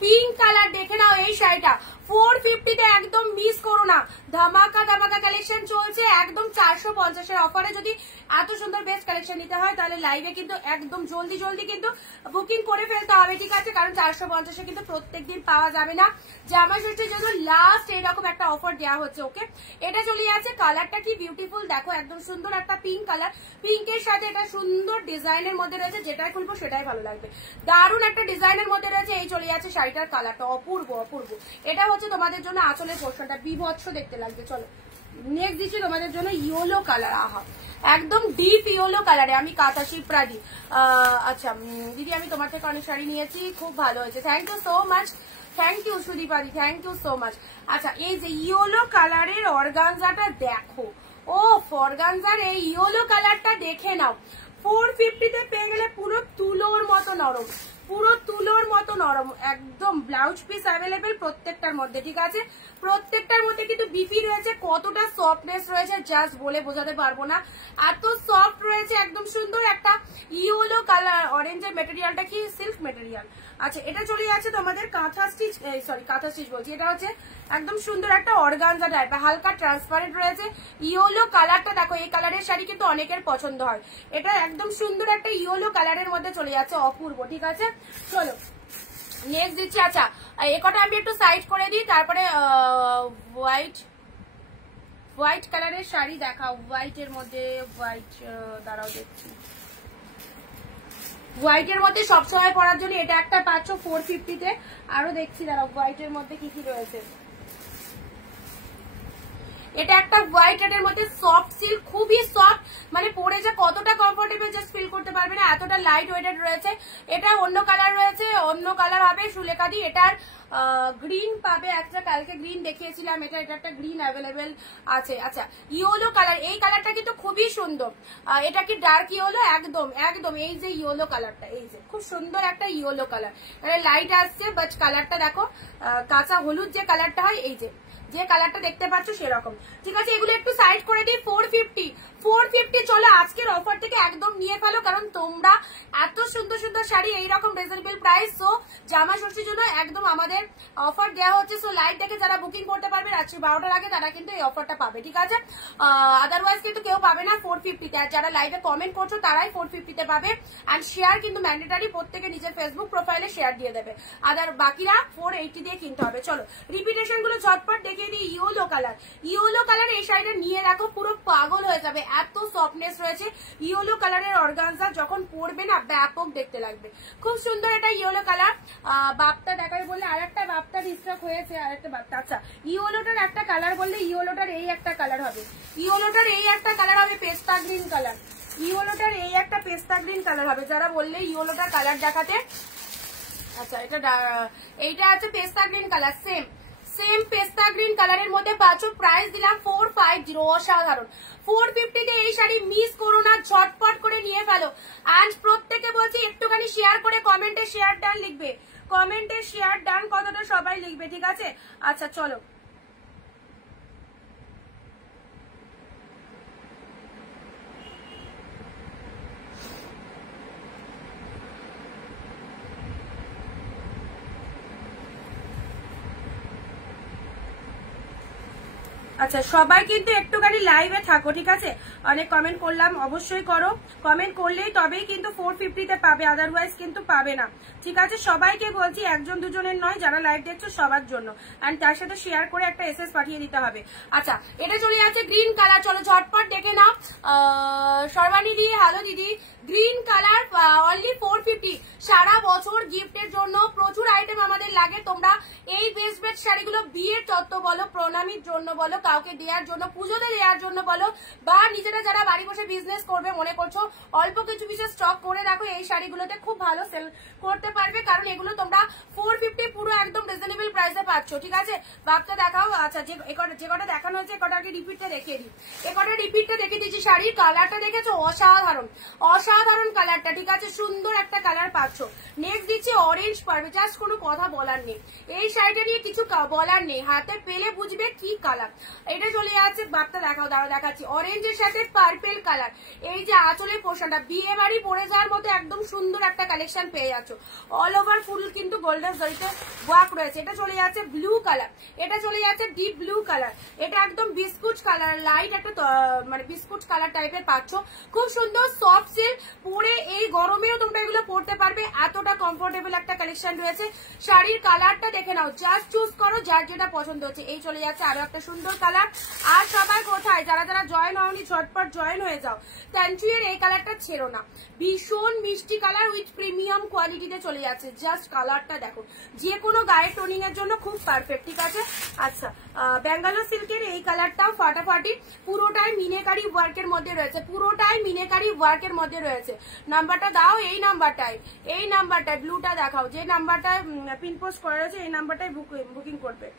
পিঙ্ক কালার দেখে নাও এই শাড়িটা, 450 তে একদম মিস করো না, ধামাকা ধামাকা কালেকশন চলছে, একদম 450 এর অফারে। যদি এত সুন্দর বেস্ট কালেকশন নিতে হয়, তাহলে লাইভে কিন্তু একদম জলদি জলদি কিন্তু বুকিং করে ফেলতে হবে, ঠিক আছে, কারণ 450 কিন্তু প্রত্যেকদিন পাওয়া যাবে না। জামা ষষ্ঠীর জন্য লাস্ট এরকম একটা অফার দেওয়া হচ্ছে। ওকে, এটা চলে যাচ্ছে, কালারটা কি বিউটিফুল দেখো, একদম সুন্দর একটা পিঙ্ক কালার, পিঙ্কের সাথে এটা সুন্দর ডিজাইনের মধ্যে রয়েছে, যেটাই খুলবো সেটাই ভালো লাগবে, দারুণ একটা ডিজাইনের মধ্যে রয়েছে। এই চলে যাচ্ছে শাড়িটার কালারটা, অপূর্ব অপূর্ব। এটা হচ্ছে তোমাদের জন্য আঁচলের পোর্শনটা, বিভৎস দেখতে লাগবে। চলো নেক্সট দিচ্ছি তোমাদের জন্য ইয়েলো কালার। আহা, একদম ডিপ ইয়েলো কালারে আমি কাঁথা শিপ্রা দিই। আচ্ছা দিদি, আমি তোমার থেকে অনেক শাড়ি নিয়েছি, খুব ভালো হয়েছে, thank you so much, thank you সুদীপাদি, থ্যাংক ইউ সো মাচ। আচ্ছা, এই যে ইয়েলো কালারের অর্গানজাটা দেখো, ও অর্গানজার এই ইয়েলো কালারটা দেখে নাও, 450 তে পেয়ে গেলে পুরো তুলোর মতো নরম, পুরো তুলোর মতো নরম, একদম ব্লাউজ পিস অ্যাভেলেবেল প্রত্যেকটার মধ্যে, ঠিক আছে। প্রত্যেকটার মধ্যে কিন্তু বিপি রয়েছে, কতটা সফটনেস রয়েছে জাস্ট বলে বোঝাতে পারবো না, এত সফট রয়েছে, একদম সুন্দর একটা ইয়েলো কালার। অরেঞ্জের মেটেরিয়ালটা কি সিল্ক মেটেরিয়াল। আচ্ছা, এটা চলে যাচ্ছে তোমাদের কাঁথা স্টিচ, সরি কাঁথা স্টিচ বলছি, এটা হচ্ছে একদম সুন্দর একটা অর্গানজা টাইপ, হালকা ট্রান্সপারেন্ট রয়েছে। ইয়েলো কালারটা দেখো, এই কালারের শাড়ি কিন্তু অনেকের পছন্দ হয়, এটা একদম সুন্দর একটা ইয়েলো কালারের মধ্যে চলে যাচ্ছে, অপূর্ব, ঠিক আছে। চলো নেক্সট দিচ্ছি। আচ্ছা, একটা আমি একটু সাইড করে দিই, তারপরে হোয়াইট কালারের শাড়ি দেখাও, হোয়াইটের মধ্যে, হোয়াইট দাঁড়াও দেখছি, হোয়াইটের মধ্যে সবসময় পরার জন্য এটা একটা পাচ্ছ 450 তে। আরো দেখছি দাঁড়াও হোয়াইটের মধ্যে কি কি রয়েছে। এটা একটা হোয়াইট এর মধ্যে সফট সিল্ক, খুবই সফট, মানে পরে যে কতটা কমফোর্টেবল জাস্ট ফিল করতে পারবে না, এতটা লাইট ওয়েটেড রয়েছে। এটা অন্য কালার রয়েছে, অন্য কালার হবে সুলেখা দি, এটার গ্রিন পাবে একটা, কালকে গ্রিন দেখিয়েছিলাম, এটা একটা গ্রিন অ্যাভেলেবেল আছে। আচ্ছা, ইয়েলো কালার, এই কালারটা কিন্তু খুবই সুন্দর, এটা কি ডার্ক ইয়েলো, একদম একদম এই যে ইয়েলো কালারটা, এই যে খুব সুন্দর একটা ইয়েলো কালার, লাইট আসছে বাট কালারটা দেখো কাঁচা হলুদ যে কালারটা হয়, এই যে কালারটা দেখতে পাচ্ছ সেরকম, ঠিক আছে। এগুলো একটু সাইড করে দিই, 450। চলো আজকের অফার থেকে একদম নিয়ে ফেলো, কারণ তোমরা এত সুন্দর সুন্দর শাড়ি এইরকম রিজনেবল প্রাইস, সো জামা ষষ্ঠীর জন্য একদম আমাদের অফার দেওয়া হচ্ছে। সো লাইভ দেখে যারা বুকিং করতে পারবে রাত্রি 12টার আগে, তারা কিন্তু এই অফারটা পাবে, ঠিক আছে। আদারওয়াইজ কিন্তু কেউ পাবে না 450 তে, আর যারা লাইভে কমেন্ট করছো তারাই 450 তে পাবে। অ্যান্ড শেয়ার কিন্তু ম্যান্ডেটারি, প্রত্যেকে নিজের ফেসবুক প্রোফাইলে শেয়ার দিয়ে দেবে, আদার বাকিরা 480 দিয়ে কিনতে হবে। চলো রিপিটেশন গুলো ঝটপট দেখিয়ে দিই। ইয়েলো কালার এই শাড়িটা নিয়ে রাখো, পুরো পাগল হয়ে যাবে, এত সফটনেস রয়েছে। ইয়েলো কালারের অর্গানজা যখন পরবে না ব্যাপক দেখতে লাগবে, খুব সুন্দর এটা ইয়েলো কালার। বাপ্তা দেখাবে বললে আর একটা বাপ্তা ডিস্ট্রাক হয়েছে, আর একটা বাপ্তা। আচ্ছা, ইয়েলোটার একটা কালার বললে ইয়েলোটার এই একটা কালার হবে, ইয়েলোটার এই একটা কালার হবে পেস্তা গ্রিন কালার, ইয়েলোটার এই একটা পেস্তা গ্রিন কালার হবে। যারা বললে ইয়েলোটার কালার দেখাতে, আচ্ছা এইটা আছে পেস্তা গ্রিন কালার, সেম পেস্তা গ্রিন কালারের মধ্যে পাচ্ছ। প্রাইস দিলাম 450, অসাধারণ। 450 তে এই শাড়ি মিস করো না, ঝটপট করে নিয়ে ফেলো। আজ প্রত্যেকে বলছি একটুখানি শেয়ার করে কমেন্টে শেয়ার ডান লিখবে, কমেন্টে শেয়ার ডান কতটা সবাই লিখবে, ঠিক আছে? আচ্ছা চলো, আচ্ছা সবাই কিন্তু একটুখানি লাইভে থাকো, ঠিক আছে? অনেক কমেন্ট করলাম, অবশ্যই করো, কমেন্ট করলেই তবেই কিন্তু 450 তে পাবে, আদারওয়াইজ কিন্তু পাবে না, ঠিক আছে? সবাইকে বলছি, একজন দুজনের নয়, যারা লাইভ দেখছো সবার জন্য। এন্ড তার সাথে শেয়ার করে একটা এসএস পাঠিয়ে দিতে হবে। আচ্ছা এটা চলে যাচ্ছে গ্রিন কালার, চলো ঝটপট দেখে নাও। সর্বাণী দি, হ্যালো দিদি। Green colour only 450। সারা বছর গিফটের জন্য প্রচুর আইটেম আমাদের লাগে। তোমরা এই বেস্ট বেস্ট শাড়িগুলো বিয়ের তত্ত্ব বলো, প্রণামীর জন্য বলো, কাউকে দেওয়ার জন্য, পুজোতে দেওয়ার জন্য বলো, বা নিজেরা যারা বাড়ি বসে বিজনেস করবে মনে করছো, অল্প কিছু পিসের স্টক করে রাখো, এই শাড়িগুলোতে খুব ভালো সেল করতে পারবে, কারণ এগুলো তোমরা 450 পুরো একদম রিজনেবল প্রাইসে পাচ্ছ, ঠিক আছে? বাপটা দেখাও। আচ্ছা যে কটা দেখানো হয়েছে কটা আগে রিপিটটা দেখিয়ে দিই। এ কটা রিপিটটা দেখে দিচ্ছি। শাড়ির কালারটা দেখেছো, অসাধারণ, অসাধারণ কালারটা, ঠিক আছে? সুন্দর একটা কালার পাচ্ছ। নেক্সট দিচ্ছি অরেঞ্জ পারবে, জাস্ট কোনো কথা বলার নেই, এই শাড়িটা নিয়ে কিছু বলার নেই, হাতে পেলে বুঝবে কি কালার। এটা চলে যাচ্ছে, বাপটা দেখাও, দাঁড়া দেখাচ্ছি। অরেঞ্জের সাথে পার্পেল কালার, এই যে আঁচলের পোর্শনটা বিয়ে বাড়ি পরে যাওয়ার মতো একদম সুন্দর একটা কালেকশন পেয়ে যাচ্ছ। অল ওভার ফুল কিন্তু গোল্ডেন জরিতে ওয়ার্ক রয়েছে। এটা চলে যাচ্ছে ব্লু কালার, এটা চলে যাচ্ছে ডিপ ব্লু কালার, এটা একদম বিস্কুট কালার, লাইট একটা মানে বিস্কুট কালার টাইপের পাচ্ছ। খুব সুন্দর সফট সিল্ক, পরে এই গরমেও তোমরা এগুলো পরতে পারবে, এতটা কমফোর্টেবল একটা কালেকশন রয়েছে। শাড়ির কালারটা দেখে নাও, জাস্ট চুজ করো যার যেটা পছন্দ হচ্ছে। এই চলে যাচ্ছে আরো একটা সুন্দর কালার। আর সবাই কোথায়, যারা যারা জয়েন হওনি ঝটপট জয়েন হয়ে যাও। ট্যান্টুয়ের এই কালারটা ছেড়ো না, ভীষণ মিষ্টি কালার উইথ প্রিমিয়াম কোয়ালিটিতে চলে যাচ্ছে। জাস্ট কালারটা দেখো, যে কোনো গায়ের টোনিং এর জন্য খুব পারফেক্ট, ঠিক আছে? আচ্ছা ব্যাঙ্গালোর সিল্কের এই কালারটাও ফাটাফাটি, পুরোটাই মিনেকারি ওয়ার্কের মধ্যে রয়েছে, পুরোটাই মিনেকারি ওয়ার্কের মধ্যে রয়েছে। নাম্বারটা দাও, এই নাম্বারটাই, এই নাম্বারটাই ব্লুটা দেখাও, যে নাম্বারটায় পিনপোস্ট করা রয়েছে এই নাম্বারটাই বুকিং করবে।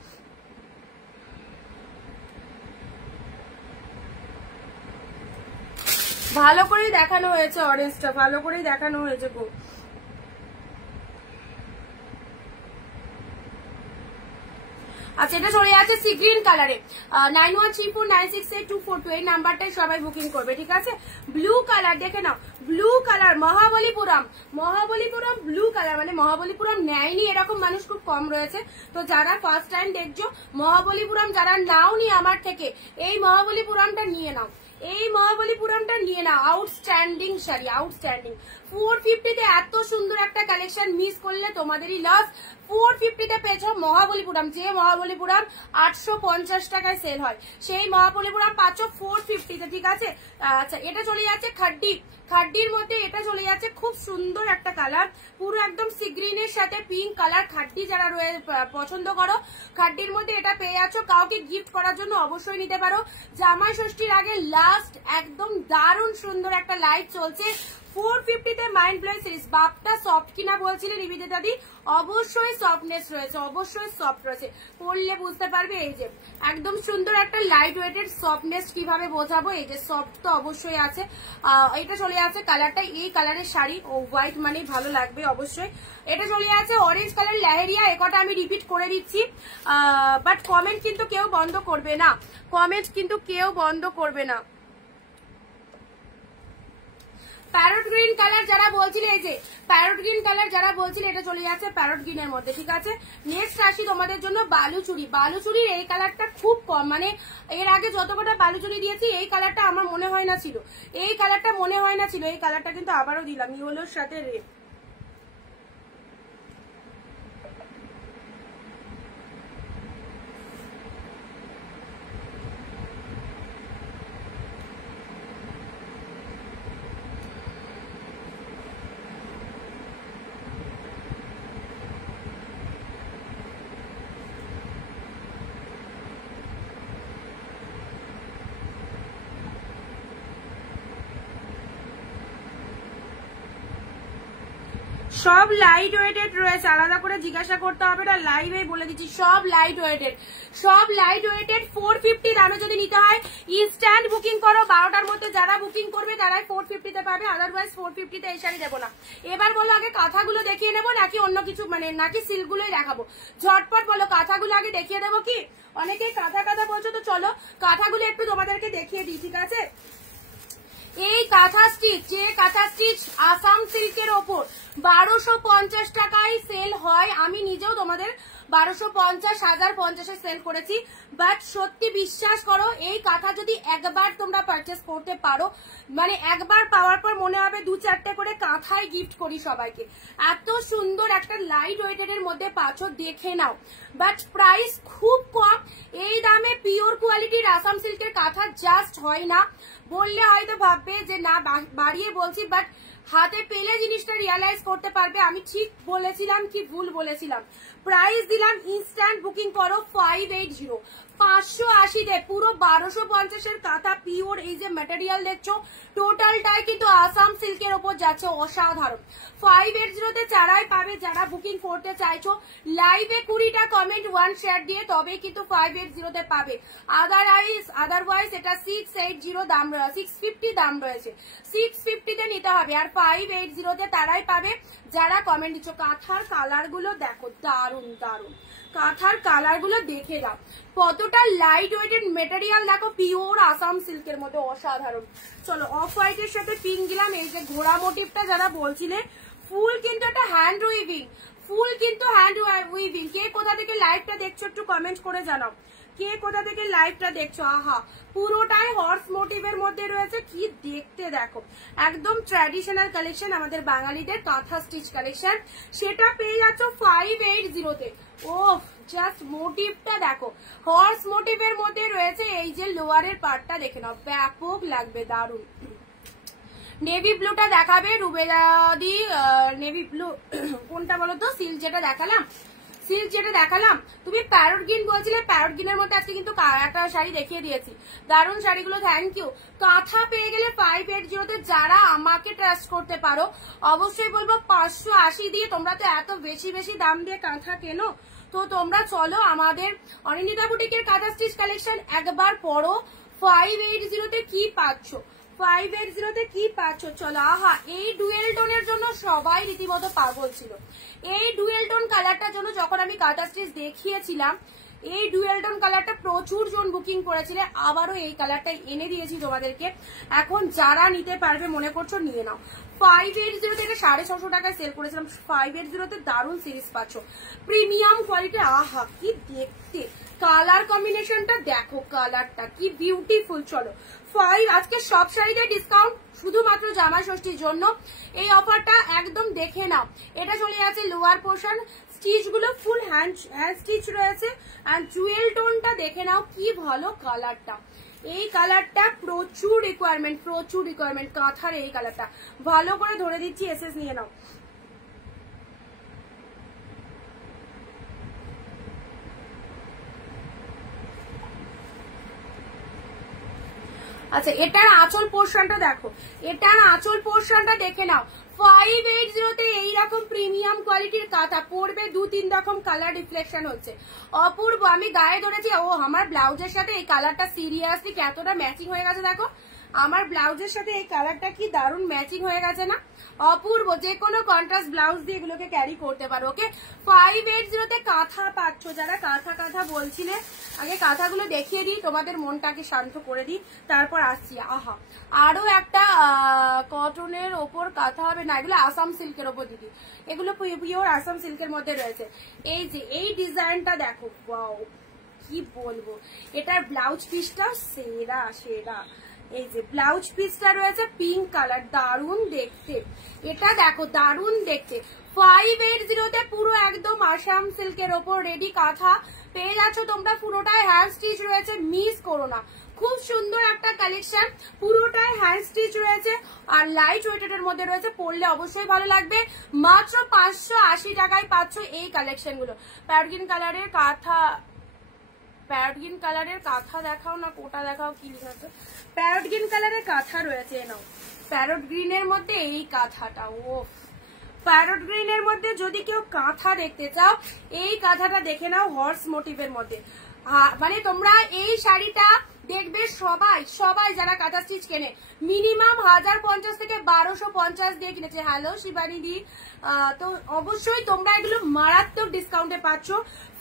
ভালো করেই দেখানো হয়েছে, অরেঞ্জটা ভালো করেই দেখানো হয়েছে গো। আচ্ছা এটা চলে যাচ্ছে সি গ্রিন কালারে, 9134968242, এই নাম্বারটাই সবাই বুকিং করবে, ঠিক আছে? ব্লু কালার দেখে নাও, blue colour Mahabalipuram, Mahabalipuram blue colour, মানে মহাবলীপুরম নেয়নি এরকম মানুষ খুব কম রয়েছে। তো যারা ফার্স্ট টাইম দেখছো, মহাবলীপুরম যারা নাওনি আমার থেকে, এই মহাবলীপুরমটা নিয়ে নাও, এই মহাবলীপুরমটা নিয়ে নাও। Outstanding sari, outstanding. 450 তে এত সুন্দর একটা কালেকশন মিস করলে তোমাদেরই লস। 450 তে পেয়েছো মহাবলীপুরম, যে মহাবলীপুরম 850 টাকায় সেল হয়, সেই মহাবলীপুরম পাচ্ছ 450 তে, ঠিক আছে? আচ্ছা এটা চলে যাচ্ছে খাড্ডি, খাড্ডির মধ্যে এটা চলে যাচ্ছে খুব সুন্দর একটা কালার, পুরো একদম সি গ্রিনের সাথে পিঙ্ক কালার। খাড্ডি যারা পছন্দ করো, খাড্ডির মধ্যে এটা পেয়ে যাচ্ছ। কাউকে গিফট করার জন্য অবশ্যই নিতে পারো। জামাই ষষ্ঠীর আগে লাস্ট একদম দারুণ সুন্দর একটা লাইট চলছে 450 তে মাইন্ড ব্লোয়িং সিরিজ। বাপটা সফট কিনা বলছিলেন নিবেদিতা দি, অবশ্যই সফটনেস রয়েছে, অবশ্যই সফট রয়েছে, পরলে বুঝতে পারবে। এই যে একদম সুন্দর একটা লাইট ওয়েটেড সফটনেস, কিভাবে বোঝাবো, এই যে সফট তো অবশ্যই আছে। এটা চলে যাচ্ছে কালারটা, এই কালারের শাড়ি ও হোয়াইট মানেই ভালো লাগবে অবশ্যই। এটা চলে যাচ্ছে অরেঞ্জ কালার লেহেরিয়া, একটা আমি রিপিট করে দিচ্ছি, বাট কমেন্ট কিন্তু কেউ বন্ধ করবে না, কমেন্ট কিন্তু কেউ বন্ধ করবে না। প্যারট গ্রিন কালার যারা বলছিলে, এই যে প্যারট গ্রিন কালার যারা বলছিলে, এটা চলে যাচ্ছে প্যারট গ্রিনের মধ্যে, ঠিক আছে? নেক্সট আসি তোমাদের জন্য বালুচুরি। বালুচুরির এই কালারটা খুব কম, মানে এর আগে যত কটা বালুচুরি দিয়েছি এই কালারটা আমার মনে হয় না ছিল, এই কালারটা মনে হয় না ছিল, এই কালারটা কিন্তু আবারও দিলাম, ইয়েলোর সাথে রেড। সব লাইট ওয়েটেড রয়েছে, আলাদা করে জিজ্ঞাসা করতে হবে না, লাইভে বলে দিচ্ছি সব লাইট ওয়েটেড, সব লাইট ওয়েটেড। 450 দামে যদি নিতে হয় ইনস্ট্যান্ট বুকিং করো, 12টার মধ্যে যারা বুকিং করবে তারাই 450 পাবে, আদারওয়াইজ 450 এই শাড়ি দেবো না। এবার বলো আগে কাঁথাগুলো দেখিয়ে নেবো নাকি অন্য কিছু, মানে নাকি সিল্কগুলোই দেখাবো? ঝটপট বলো, কাঁথাগুলো আগে দেখিয়ে দেবো কি? অনেকে কাঁথা কাঁথা বলছো, তো চলো কাঁথাগুলো একটু তোমাদেরকে দেখিয়ে দিই, ঠিক আছে? এই কাঁথা স্টিচ, যে কাঁথা স্টিচ আসাম সিল্কের ওপর 1250 টাকায় সেল হয়, আমি নিজেও তোমাদের 1250, 1050 সেল করেছি। বাট সত্যি বিশ্বাস করো, এই কাঁথা যদি একবার তোমরা পারচেস করতে পারো, মানে একবার পাওয়ার পর মনে হবে 2-4টে করে কাঁথাই গিফট করি সবাইকে। এত সুন্দর একটা লাইট ওয়েটেড এর মধ্যে পাচ্ছ, দেখে নাও। বাট প্রাইস খুব কম, এই দামে পিওর কোয়ালিটির আসাম সিল্কের কাঁথা জাস্ট হয় না। বললে হয়তো ভাববে যে না বাড়িয়ে বলছি, বাট হাতে পেলে জিনিসটা রিয়ালাইজ করতে পারবে আমি ঠিক বলেছিলাম কি ভুল বলেছিলাম। প্রাইস দিলাম ইনস্ট্যান্ট বুকিং করো 580, 580 পুরো 1250 কাঁথা পিওর। এই যে ম্যাটেরিয়াল দেখছো টোটালটাই কিন্তু আসাম সিল্কের ওপর যাচ্ছে, অসাধারণ। 580 যারাই পাবে, যারা বুকিং করতে চাইছো লাইভে 20টা কমেন্ট 1 শেয়ার দিয়ে তবে কিন্তু 580 পাবে, আদারওয়াইজ এটা 680 দাম, 650 দাম রয়েছে, 650 নিতে হবে। আর 580 তারাই পাবে যারা কমেন্ট দিচ্ছ। কাঁথার কালার গুলো দেখো, দারুন দারুন কাঁথার কালার গুলো দেখে দাও, কতটা লাইট ওয়েটেড মেটেরিয়াল দেখো, পিওর আসাম সিল্কের মধ্যে অসাধারণ। চলো অফ হোয়াইটের সাথে পিঙ্ক দিলাম। এই যে ঘোড়া মোটিভটা যারা বলছিলে, ফুল কিন্তু একটা হ্যান্ড উইভিং, ফুল কিন্তু হ্যান্ড উইভিং। কে কোথা থেকে লাইভটা দেখছো একটু কমেন্ট করে জানাও, কে কোথা থেকে লাইভটা দেখছো। আহা, পুরোটাই হর্স মোটিভের মধ্যে রয়েছে, কি দেখতে দেখো, একদম ট্র্যাডিশনাল কালেকশন, আমাদের বাঙালিদের কাঁথা স্টিচ কালেকশন। সেটা পেয়ে যাচ্ছ 580-তে। ও জাস্ট মোটিভটা দেখো, হর্স মোটিভের মধ্যে রয়েছে। এই যে লোয়ারের পার্টটা দেখে নাও, ব্যাপক লাগবে, দারুন। নেভি ব্লুটা দেখাবে রুবেলা দি, নেভি ব্লু কোনটা বলো তো? সিল্ক যেটা দেখালাম, সিল্ক যেটা দেখালাম। তুমি প্যারট গ্রিন বলছিলে, প্যারট গ্রিনের মধ্যে আজকে কিন্তু একটা শাড়ি দেখিয়ে দিয়েছি, দারুণ শাড়িগুলো, থ্যাংক ইউ। কাঁথা পেয়ে গেলে 580-তে, যারা আমাকে ট্রাস্ট করতে পারো অবশ্যই বলবো 580 দিয়ে। তোমরা তো এত বেশি বেশি দাম দিয়ে কাঁথা কেনো, তো তোমরা চলো আমাদের অনিন্দিতা বুটিকের কাঁথা স্টিচ কালেকশন একবার পড়ো। 580-তে কি পাচ্ছ, 580-তে কি পাচ্ছ? চলো, আহা, এই ডুয়েল টোনের জন্য সবাই রীতিমতো পাগল ছিল। এই ডুয়েল টোন কালারটার জন্য যখন আমি কাঁথা স্টিচ দেখিয়েছিলাম, এই ডুয়েল টোন কালারটা প্রচুর জন বুকিং করেছিলে, আবারও এই কালারটা এনে দিয়েছি তোমাদেরকে। এখন যারা নিতে পারবে মনে করছো নিয়ে নাও। 580 থেকে 650 টাকায় সেল করেছিলাম, 580-তে দারুণ সিরিজ পাচ্ছ, প্রিমিয়াম কোয়ালিটি। আহা, কি দেখতে, কালার কম্বিনেশনটা দেখো, কালারটা কি বিউটিফুল। চলো আজকে সব শাড়িতে ডিসকাউন্ট, শুধুমাত্র জামা ষষ্ঠীর জন্য এই অফারটা একদম দেখে নাও। এটা চলে যাচ্ছে লোয়ার পোর্শন, স্টিচ গুলো ফুল হ্যান্ড স্টিচ রয়েছে। আর জুয়েল টোনটা দেখে নাও, কি ভালো কালারটা, এই কালারটা প্রচুর রিকোয়ারমেন্ট কাঁথার। এই কালারটা ভালো করে ধরে দিচ্ছি, এসএস নিয়ে নাও। আচ্ছা, এটার আঁচল পোর্শনটা দেখো, এটার আঁচল পোর্শনটা দেখে নাও। 580-তে এইরকম প্রিমিয়াম কোয়ালিটির কাঁথা পড়বে, 2-3 রকম কালার রিফ্লেকশন হচ্ছে, অপূর্ব। আমি গায়ে ধরেছি, ও আমার ব্লাউজের সাথে এই কালারটা সিরিয়াসলি কতটা ম্যাচিং হয়ে গেছে দেখো, আমার ব্লাউজের সাথে এই কালারটা কি দারুণ ম্যাচিং হয়ে গেছে না, অপূর্ব। যে কোনো কন্ট্রাস্ট ব্লাউজ দিয়ে এগুলোকে ক্যারি করতে পারো। ওকে, 580-তে কাঁথা পাচ্ছ, যারা কাঁথা বলছিলে। আগে কাঁথাগুলো দেখিয়ে দিই, তোমাদের মনটাকে শান্ত করে দিই, তারপর আসছি। আহা, আরো একটা কটনের ওপর কাঁথা হবে না, এগুলো আসাম সিল্কের ওপর দিদি, এগুলো পিওর আসাম সিল্কের মধ্যে রয়েছে। এই যে এই ডিজাইনটা দেখো, ওয়াও, কি বলবো, এটার ব্লাউজ পিসটা সেরা। এই যে ব্লাউজ পিসটা রয়েছে পিঙ্ক কালার, দারুণ দেখতে, এটা দেখো দারুণ দেখতে। 580-তে পুরো একদম আসাম সিল্কের ওপর রেডি কাঁথা পেয়ে যাচ্ছ তোমরা, পুরোটাই হ্যান্ড স্টিচ রয়েছে, মিস করো না। খুব সুন্দর একটা কালেকশন, পুরোটাই হ্যান্ড স্টিচ রয়েছে আর লাইট ওয়েটেড এর মধ্যে রয়েছে, পরলে অবশ্যই ভালো লাগবে। মাত্র 580 টাকায় পাচ্ছ এই কালেকশন গুলো। প্যারট গ্রিন কালারের কাঁথা, প্যারট গ্রিন কালারের কাঁথা দেখাও না, কোটা দেখাও, কি লিখেছে? প্যারট গ্রিন কালারের কাঁথা রয়েছে, নাও প্যারট গ্রিনের মধ্যে এই কাঁথাটা। ও প্যারট গ্রিনের মধ্যে যদি কেউ কাঁথা দেখতে চাও, এই কাঁথাটা দেখে নাও হর্স মোটিভের মধ্যে। মানে তোমরা এই শাড়িটা দেখবে সবাই যারা কাঁথা স্টিচ কেনে মিনিমাম 1050 থেকে 1250 দিয়ে কিনেছে। হ্যালো শিবানী দি, তো অবশ্যই তোমরা এগুলো মারাত্মক ডিসকাউন্টে পাচ্ছ।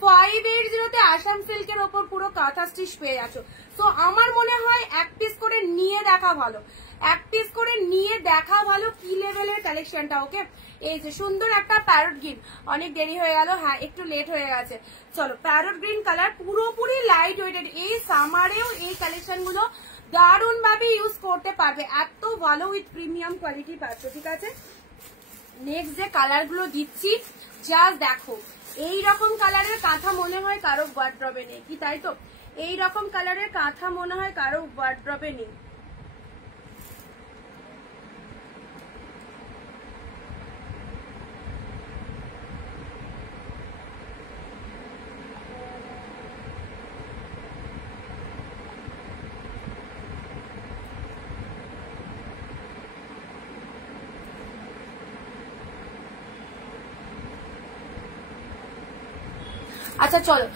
580 তে আসাম সিল্কের ওপর পুরো কাঁথা স্টিচ পেয়ে যাচ্ছ। তো আমার মনে হয় এক পিস করে নিয়ে দেখা ভালো, এক পিস করে নিয়ে দেখা ভালো কি লেভেলের কালেকশনটা। ওকে, এই যে সুন্দর একটা প্যারট গ্রিন, অনেক দেরি হয়ে গেল, হ্যাঁ একটু লেট হয়ে গেছে। চলো, প্যারট গ্রিন কালার পুরোপুরি লাইট ওয়েটেড, এই সামারেও এই কালেকশন গুলো দারুণ ভাবে ইউজ করতে পারবে, এত ভালো উইথ প্রিমিয়াম কোয়ালিটি পাচ্ছ। ঠিক আছে, নেক্সট যে কালার গুলো দিচ্ছি জাস্ট দেখো। এই রকম কালারের কাঁথা মনে হয় কারো ওয়ার্ড্রবে নেই কি, তাই তো? এই রকম কালারের কাঁথা মনে হয় কারো ওয়ার্ড্রবে নেই। আচ্ছা চলো,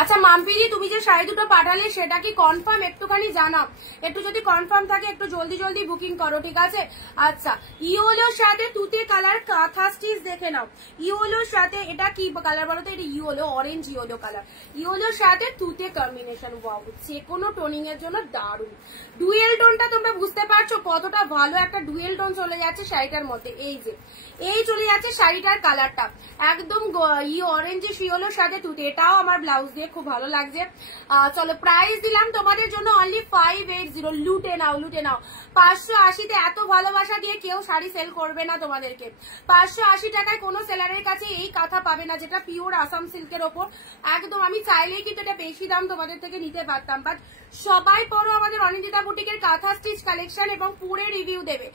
আচ্ছা মাম্পিদি তুমি যে শাড়ি দুটো পাঠালে সেটা কি কনফার্ম? একটুখানি জানাও, একটু যদি কনফার্ম থাকে একটু জলদি বুকিং করো। ঠিক আছে, আচ্ছা ইয়েলোর সাথে তুতে কালার কাঁথা স্টিচ দেখে নাও। ইয়েলোর সাথে এটা কি কালার বলো তো? এটা ইয়েলো, অরেঞ্জ ইয়েলো কালার, ইয়েলোর সাথে তুতে কম্বিনেশন। ওয়াও, যে কোনো টোনিং এর জন্য দারুণ। ডুয়েল টোনটা তোমরা বুঝতে পারছো কতটা ভালো একটা ডুয়েল টোন চলে যাচ্ছে শাড়িটার মধ্যে। এই যে এই চলে যাচ্ছে শাড়িটার কালারটা একদম অরেঞ্জ ইয়েলোর সাথে তুতে, এটাও আমার ব্লাউজ দিয়ে খুব ভালো লাগছে। চলো, প্রাইস দিলাম তোমাদের জন্য অনলি 580। লুটে নাও 580 তে এত ভালোবাসা দিয়ে কেউ শাড়ি সেল করবে না তোমাদেরকে। 580 টাকায় কোনো সেলারের কাছে এই কাঁথা পাবে না, যেটা পিওর আসাম সিল্কের ওপর একদম। আমি চাইলেই কিন্তু এটা বেশি দাম তোমাদের থেকে নিতে পারতাম, বাট সবাই পরো আমাদের অনিন্দিতা বুটিকের কাঁথা স্টিচ কালেকশন এবং পরে রিভিউ দেবে,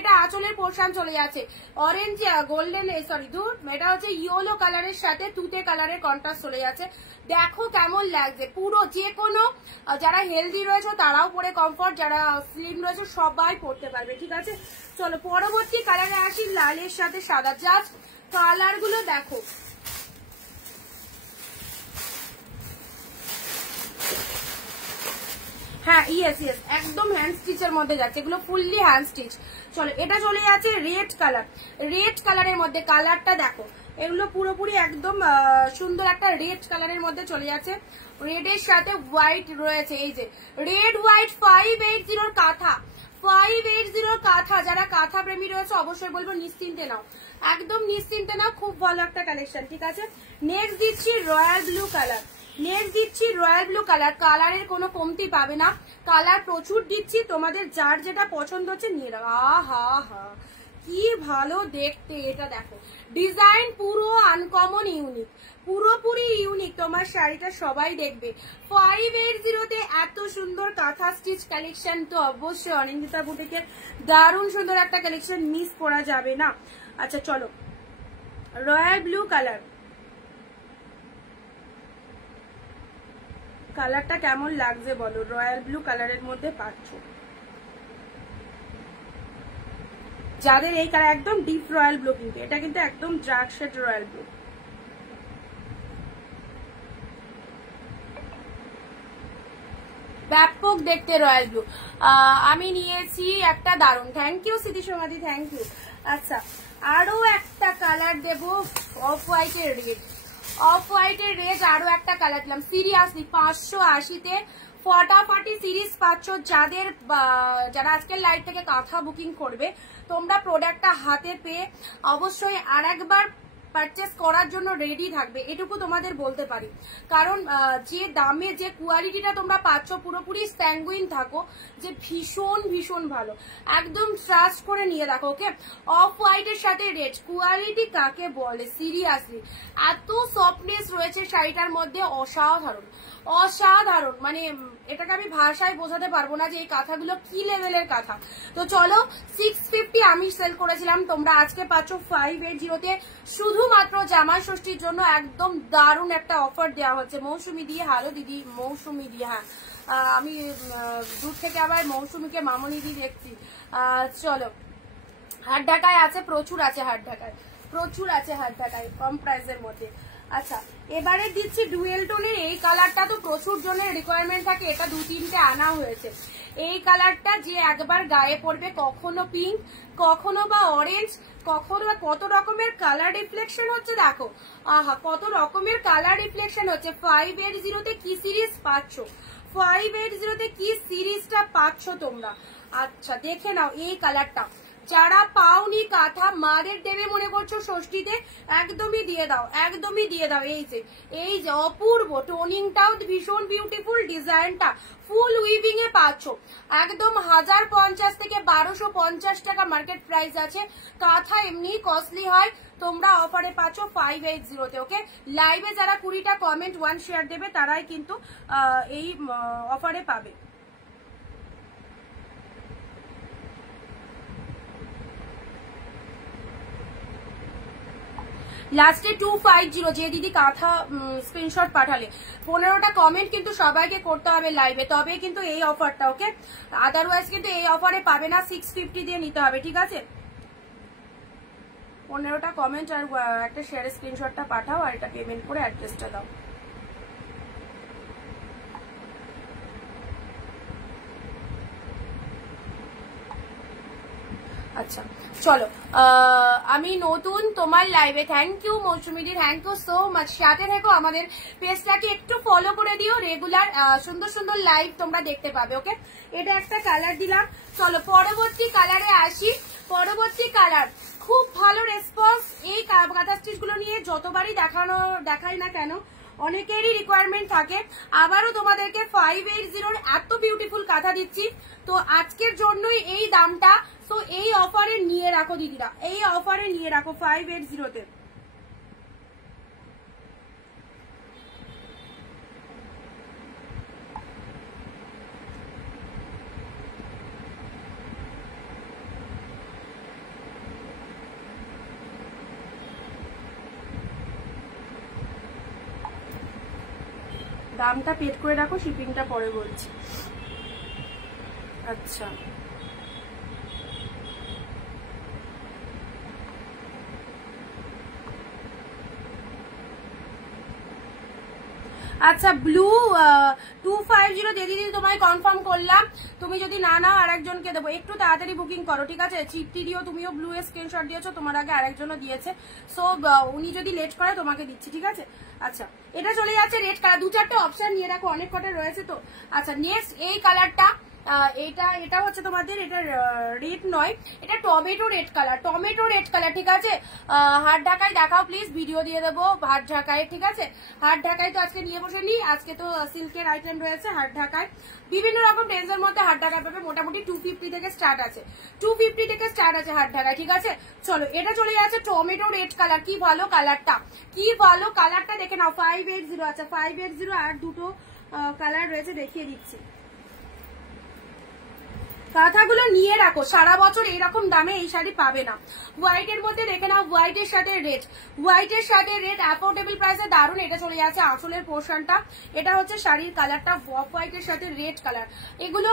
এটা আঁচলের পোর্শন চলে যাচ্ছে অরেঞ্জ গোল্ডেন, সরি দূর, এটা হচ্ছে ইয়েলো কালারের সাথে তুতে কালারের কন্ট্রাস্ট চলে যাচ্ছে। দেখো কেমন লাগছে, পুরো যে কোনো যারা হেলদি রয়েছে তারাও পরে কমফর্ট, যারা স্লিম রয়েছে সবাই পরতে পারবে। ঠিক আছে, চলো পরবর্তী কালারে আসি, লালের সাথে সাদা। জাস্ট কালার গুলো দেখো, হ্যাঁ ইয়েস একদম হ্যান্ড স্টিচের মধ্যে যাচ্ছে, এগুলো ফুললি হ্যান্ড স্টিচ। চলো, এটা চলে যাচ্ছে রেড কালার, রেড কালারের মধ্যে। কালারটা দেখো, এগুলো পুরোপুরি একদম সুন্দর একটা রেড কালারের মধ্যে চলে যাচ্ছে। রেড এর সাথে হোয়াইট রয়েছে, এই যে রেড হোয়াইট 580 কাঁথা, 580 কাঁথা। যারা কাঁথা প্রেমী রয়েছে অবশ্যই বলবো নিশ্চিন্তে নাও, একদম নিশ্চিন্তে নাও, খুব ভালো একটা কালেকশন। ঠিক আছে, নেক্সট দিচ্ছি রয়্যাল ব্লু কালার, কালারের কোনো কমতি পাবে না, কালার প্রচুর দিচ্ছি, তোমাদের যার যেটা পছন্দ হচ্ছে নিয়ে নাও। আহা হা কি ভালো দেখতে, এটা দেখো ডিজাইন পুরো আনকমন ইউনিক, পুরোপুরি ইউনিক। তোমার শাড়িটা সবাই দেখবে। 580 তে এত সুন্দর কাঁথা স্টিচ কালেকশন তো অবশ্যই অনিন্দিতা বুটিকের দারুণ সুন্দর একটা কালেকশন, মিস করা যাবে না। আচ্ছা চলো, রয়্যাল ব্লু কালার, কালারটা কেমন লাগছে বলো? রয়্যাল ব্লু কালারের মধ্যে পাচ্ছ, যাদের এই কালার একদম ডিপ রয়্যাল ব্লু, কিন্তু এটা কিন্তু একদম ডার্ক শেড রয়্যাল ব্লু। ব্যাপক দেখতে রয়্যাল ব্লু। আমি নিয়েছি একটা দারুণ, থ্যাংক ইউ স্মৃতি সমাধি, থ্যাংক ইউ। আচ্ছা, আরো একটা কালার দেবো, অফ হোয়াইটের রেড, অফ হোয়াইটের রেড আরো একটা কালার দিলাম। সিরিয়াসলি 580 তে ফটাফটি সিরিজ পাচ্ছ। যারা আজকের লাইভ থেকে কাঁথা বুকিং করবে, তোমরা প্রোডাক্টটা হাতে পেয়ে অবশ্যই আর একবার পারচেস করার জন্য রেডি থাকবে, এটুকু তোমাদের বলতে পারি। কারণ যে দামে যে কোয়ালিটিটা তোমরা পাচ্ছ, পুরোপুরি স্যাঙ্গুইন থাকো যে ভীষণ ভালো, একদম ট্রাস্ট করে নিয়ে রাখো। ওকে, অফ হোয়াইটের সাথে রেড, কোয়ালিটি কাকে বলে? সিরিয়াসলি এত সফটনেস রয়েছে শাড়িটার মধ্যে, অসাধারণ, মানে এটাকে আমি ভাষায় বোঝাতে পারবো না যে এই কাঁথাগুলো কি লেভেলের কাঁথা। তো চলো, 650 আমি সেল করেছিলাম, তোমরা আজকে পাচ্ছ 580 তে, শুধুমাত্র জামাই ষষ্ঠীর জন্য একদম দারুণ একটা অফার দেওয়া হচ্ছে। মৌসুমি দিয়ে, হ্যালো দিদি, মৌসুমি দিয়ে, হ্যাঁ আমি দূর থেকে আবার মৌসুমিকে মামনি দিয়ে দেখছি। চলো, হাত ঢাকায় আছে, প্রচুর আছে হাত ঢাকায়, প্রচুর আছে হাত ঢাকায় কম প্রাইসের মধ্যে। আচ্ছা এবারে দিচ্ছি ডুয়েল টোনের এই কালারটা, তো প্রচুর জনের রিকোয়ারমেন্ট থাকে, এটা 2-3টে আনা হয়েছে। এই কালারটা যে একবার গায়ে পড়বে, কখনো পিঙ্ক, কখনো বা অরেঞ্জ, কখনো বা কত রকমের কালার রিফ্লেকশন হচ্ছে দেখো, আহা কত রকমের কালার রিফ্লেকশন হচ্ছে। 580 কি সিরিজ পাচ্ছ, 580 কি সিরিজটা পাচ্ছ তোমরা। আচ্ছা দেখে নাও এই কালারটা, যারা পাওনি কাঁথা মাদের দেবে মনে করছো ষষ্ঠীতে, একদমই দিয়ে দাও, একদমই দিয়ে দাও। এই যে অপূর্ব টোনিংটাও ভীষণ বিউটিফুল, ডিজাইনটা ফুল উইভিং এ পাচ্ছ, একদম 1050 থেকে 1250 টাকা মার্কেট প্রাইস আছে। কাঁথা এমনি কস্টলি হয়, তোমরা অফারে পাচ্ছ 580-তে। ওকে, লাইভে যারা 20টা কমেন্ট 1 শেয়ার দেবে তারাই কিন্তু এই অফারে পাবে। লাস্টে 250 যে দিদি কাঁথা স্ক্রিনশট পাঠালে, 15টা কমেন্ট কিন্তু সবাইকে করতে হবে লাইভে, তবে কিন্তু এই অফারটা। ওকে, আদারওয়াইজ কিন্তু এই অফারে পাবে না, 650 দিয়ে নিতে হবে, ঠিক আছে। 15টা কমেন্ট আর একটা শেয়ারের স্ক্রিনশটটা পাঠাও, আর এটা পেমেন্ট করে অ্যাড্রেসটা দাও। আচ্ছা চলো, আমি নতুন তোমার লাইভে। থ্যাংক ইউ মৌসুমিদি, থ্যাংক ইউ সো মাচ। সাথে থেকো, আমাদের পেজটাকে একটু ফলো করে দিও, রেগুলার সুন্দর সুন্দর লাইভ তোমরা দেখতে পাবে। ওকে, এটা একটা কালার দিলাম। চলো পরবর্তী কালারে আসি। পরবর্তী কালার খুব ভালো রেসপন্স এই কাঁথা স্টিচ গুলো নিয়ে, যতবারই দেখাই না কেন অনেকেরই রিকোয়ারমেন্ট থাকে। আবারও তোমাদেরকে 580 এত বিউটিফুল কাঁথা দিচ্ছি, তো আজকের জন্যই এই দামটা। তো এই অফারে নিয়ে রাখো দিদিরা, এই অফারে নিয়ে রাখো 580-তে। দামটা পেড করে রাখো, শিপিংটা পরে বলছি। আচ্ছা আচ্ছা, ব্লু 250 দিয়ে দিদি তোমায় কনফার্ম করলাম। তুমি যদি না নাও আরেকজনকে দেবো, একটু তাড়াতাড়ি বুকিং করো, ঠিক আছে। চিপটি দিও, তুমিও ব্লু এর স্ক্রিনশট দিয়েছো, তোমার আগে আরেকজনও দিয়েছে, সো উনি যদি লেট করে তোমাকে দিচ্ছি, ঠিক আছে। আচ্ছা এটা চলে যাচ্ছে রেড কালার, 2-4টে অপশন নিয়ে রাখো, অনেক কটা রয়েছে তো। আচ্ছা নেক্সট এই কালারটা, এটা হচ্ছে তোমাদের, এটা রেড নয়, এটা tomato red colour, tomato red colour, ঠিক আছে। হাত ঢাকায় দেখাও প্লিজ, ভিডিও দিয়ে দেবো হাত ঢাকায়, ঠিক আছে। হাত ঢাকায় তো আজকে নিয়ে বসে নি, আজকে তো সিল্কের আইটেম রয়েছে হাত ঢাকায়, বিভিন্ন রকম রেঞ্জের মধ্যে হাত ঢাকায় পাবে। মোটামুটি 250 থেকে স্টার্ট আছে, 250 থেকে স্টার্ট আছে হাত ঢাকায়, ঠিক আছে। চলো এটা চলে যাচ্ছে টমেটো রেড কালার, কি ভালো কালারটা, কি ভালো কালারটা দেখে নাও। 580, আচ্ছা 580 আর দুটো কালার রয়েছে, দেখিয়ে দিচ্ছি। কাঁথাগুলো নিয়ে রাখো, সারা বছর এইরকম দামে এই শাড়ি পাবে না। হোয়াইট এর মধ্যে দেখে নাও, হোয়াইটের সাথে রেড, হোয়াইটের সাথে রেড, অ্যাফোর্ডেবল প্রাইসে দারুন। এটা চলে যাচ্ছে আসলের পোর্শনটা, এটা হচ্ছে শাড়ির কালারটা, অফ হোয়াইটের সাথে রেড কালার। এগুলো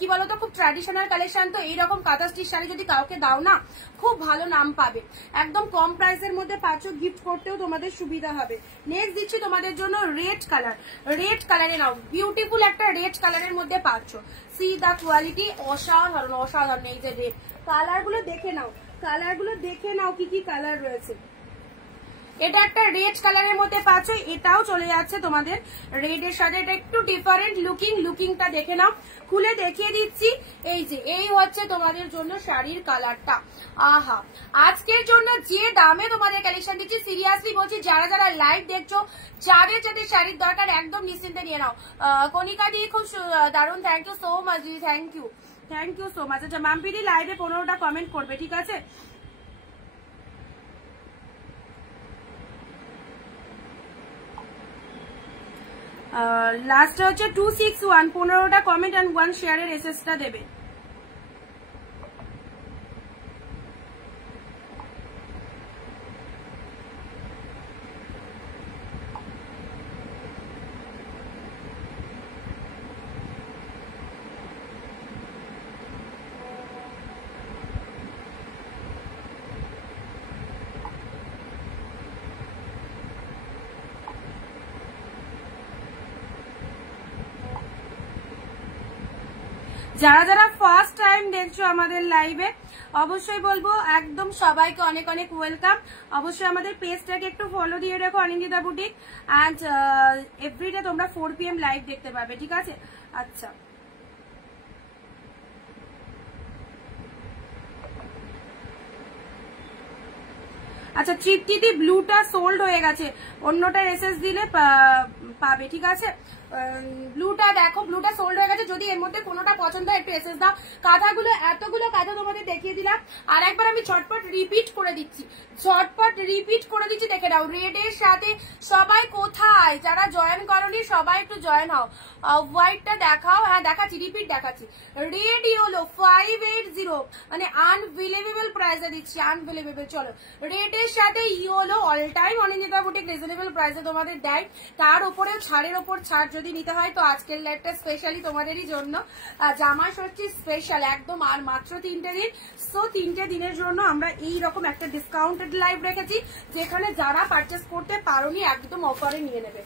কি বলতো, খুব ট্র্যাডিশনাল কালেকশন, তো এইরকম কাঁথা স্টিচ শাড়ি যদি কাউকে দাও না, খুব ভালো নাম পাবে। একদম কম প্রাইসের মধ্যে পাচ্ছ, গিফট করতেও তোমাদের সুবিধা হবে। নেক্সট দিচ্ছি তোমাদের জন্য রেড কালার, রেড কালারে নাও, বিউটিফুল একটা রেড কালারের মধ্যে পাচ্ছ। সি দা কোয়ালিটি, অসাধারণ অসাধারণ। এই যে রেড কালারগুলো দেখে নাও, কালারগুলো দেখে নাও কি কি কালার রয়েছে। এটা একটা রেড কালারের মধ্যে পাচ্ছ, এটাও চলে যাচ্ছে তোমাদের রেড এর সাথে, এটা একটু ডিফারেন্ট লুকিংটা দেখে নাও, খুলে দেখিয়ে দিচ্ছি। এই যে এই হচ্ছে তোমাদের জন্য শাড়ির কালারটা। আহা, আজকের জন্য যে দামে তোমাদের কালেকশন দিচ্ছি, সিরিয়াসলি বলছি, যারা যারা লাইভ দেখছো, যাদের যাদের শাড়ির দরকার একদম নিশ্চিন্তে নিয়ে নাও। কণিকা দিয়ে খুব দারুণ, থ্যাংক ইউ সো মাচ দিদি, থ্যাংক ইউ সো মাচ। আচ্ছা মাম্পিদি লাইভে 15টা কমেন্ট করবে, ঠিক আছে। লাস্ট হচ্ছে 261, 15টা কমেন্ট অ্যান্ড 1 শেয়ারের এসএসটা দেবে। যারা যারা ফার্স্ট টাইম দেখছো আমাদের লাইভে অবশ্যই বলবো একদম সবাইকে অনেক অনেক ওয়েলকাম। অবশ্যই আমাদের পেজটাকে একটু ফলো দিয়ে রাখো অনিন্দিতা বুটিক, অ্যান্ড এভরিডে তোমরা 4 PM লাইভ দেখতে পাবে, ঠিক আছে? আচ্ছা, আচ্ছা তৃপ্তিদি ব্লুটা সোল্ড হয়ে গেছে, অন্যটা এসএস দিলে পাবে, ঠিক আছে? ব্লুটা দেখো, ব্লুটা সোল্ড হয়ে গেছে। যদি এর মধ্যে কোনোটা পছন্দ হয় একটু এসএস দাও। কাঁথাগুলো এতগুলো কাঁথা তোমাদের দেখিয়ে দিলাম, আর একবার আমি ঝটপট রিপিট করে দিচ্ছি, দেখে নাও। রেড এর সাথে সবাই কোথায় যারা জয়েন করনি সবাই একটু জয়েন হও। হোয়াইটটা দেখাও, হ্যাঁ দেখাচ্ছি, রিপিট দেখাচ্ছি। রেড ইয়েলো 580, মানে আনবিলিভেবল প্রাইসে দিচ্ছি, আনবিলিভেবল। চলো, রেড এর সাথে yellow all time Anindita boutique reasonable প্রাইসে তোমাদের দেয়, তার উপরেও ছাড়ের ওপর ছাড় যদি নিতে হয়। তো আজকের লাইভটা স্পেশালি তোমাদেরই জন্য, জামা ষষ্ঠী স্পেশাল একদম, আর মাত্র 3টে দিন। সো 3টে দিনের জন্য আমরা এইরকম একটা ডিসকাউন্টেড লাইভ রেখেছি, যেখানে যারা পারচেস করতে পারোনি একদম অফারে নিয়ে নেবে।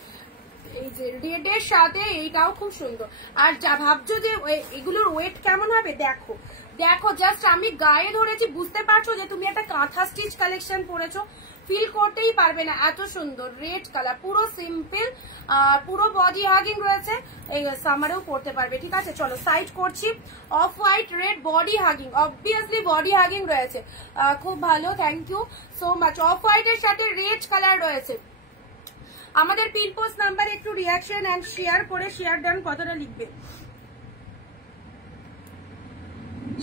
এই যে রেড এর সাথে এইটাও খুব সুন্দর। আর যা ভাবছো যে এগুলোর ওয়েট কেমন হবে, দেখো দেখো, জাস্ট আমি গায়ে ধরেছি, বুঝতে পারছো যে তুমি একটা কাঁথা স্টিচ কালেকশন পরেছো, ফিল করতেই পারবে না, এত সুন্দর রেড কালার, পুরো সিম্পল, পুরো বডি হাগিং রয়েছে, এই সামারেও পরতে পারবে, ঠিক আছে? চলো সাইড করছি। Off white red body hugging, obviously body hugging রয়েছে, খুব ভালো, thank you so much. Off white এর সাথে রেড কালার রয়েছে। আমাদের পিন পোস্ট নাম্বারে একটু রিয়াকশন এন্ড শেয়ার করে, শেয়ার ডান কতটা লিখবে,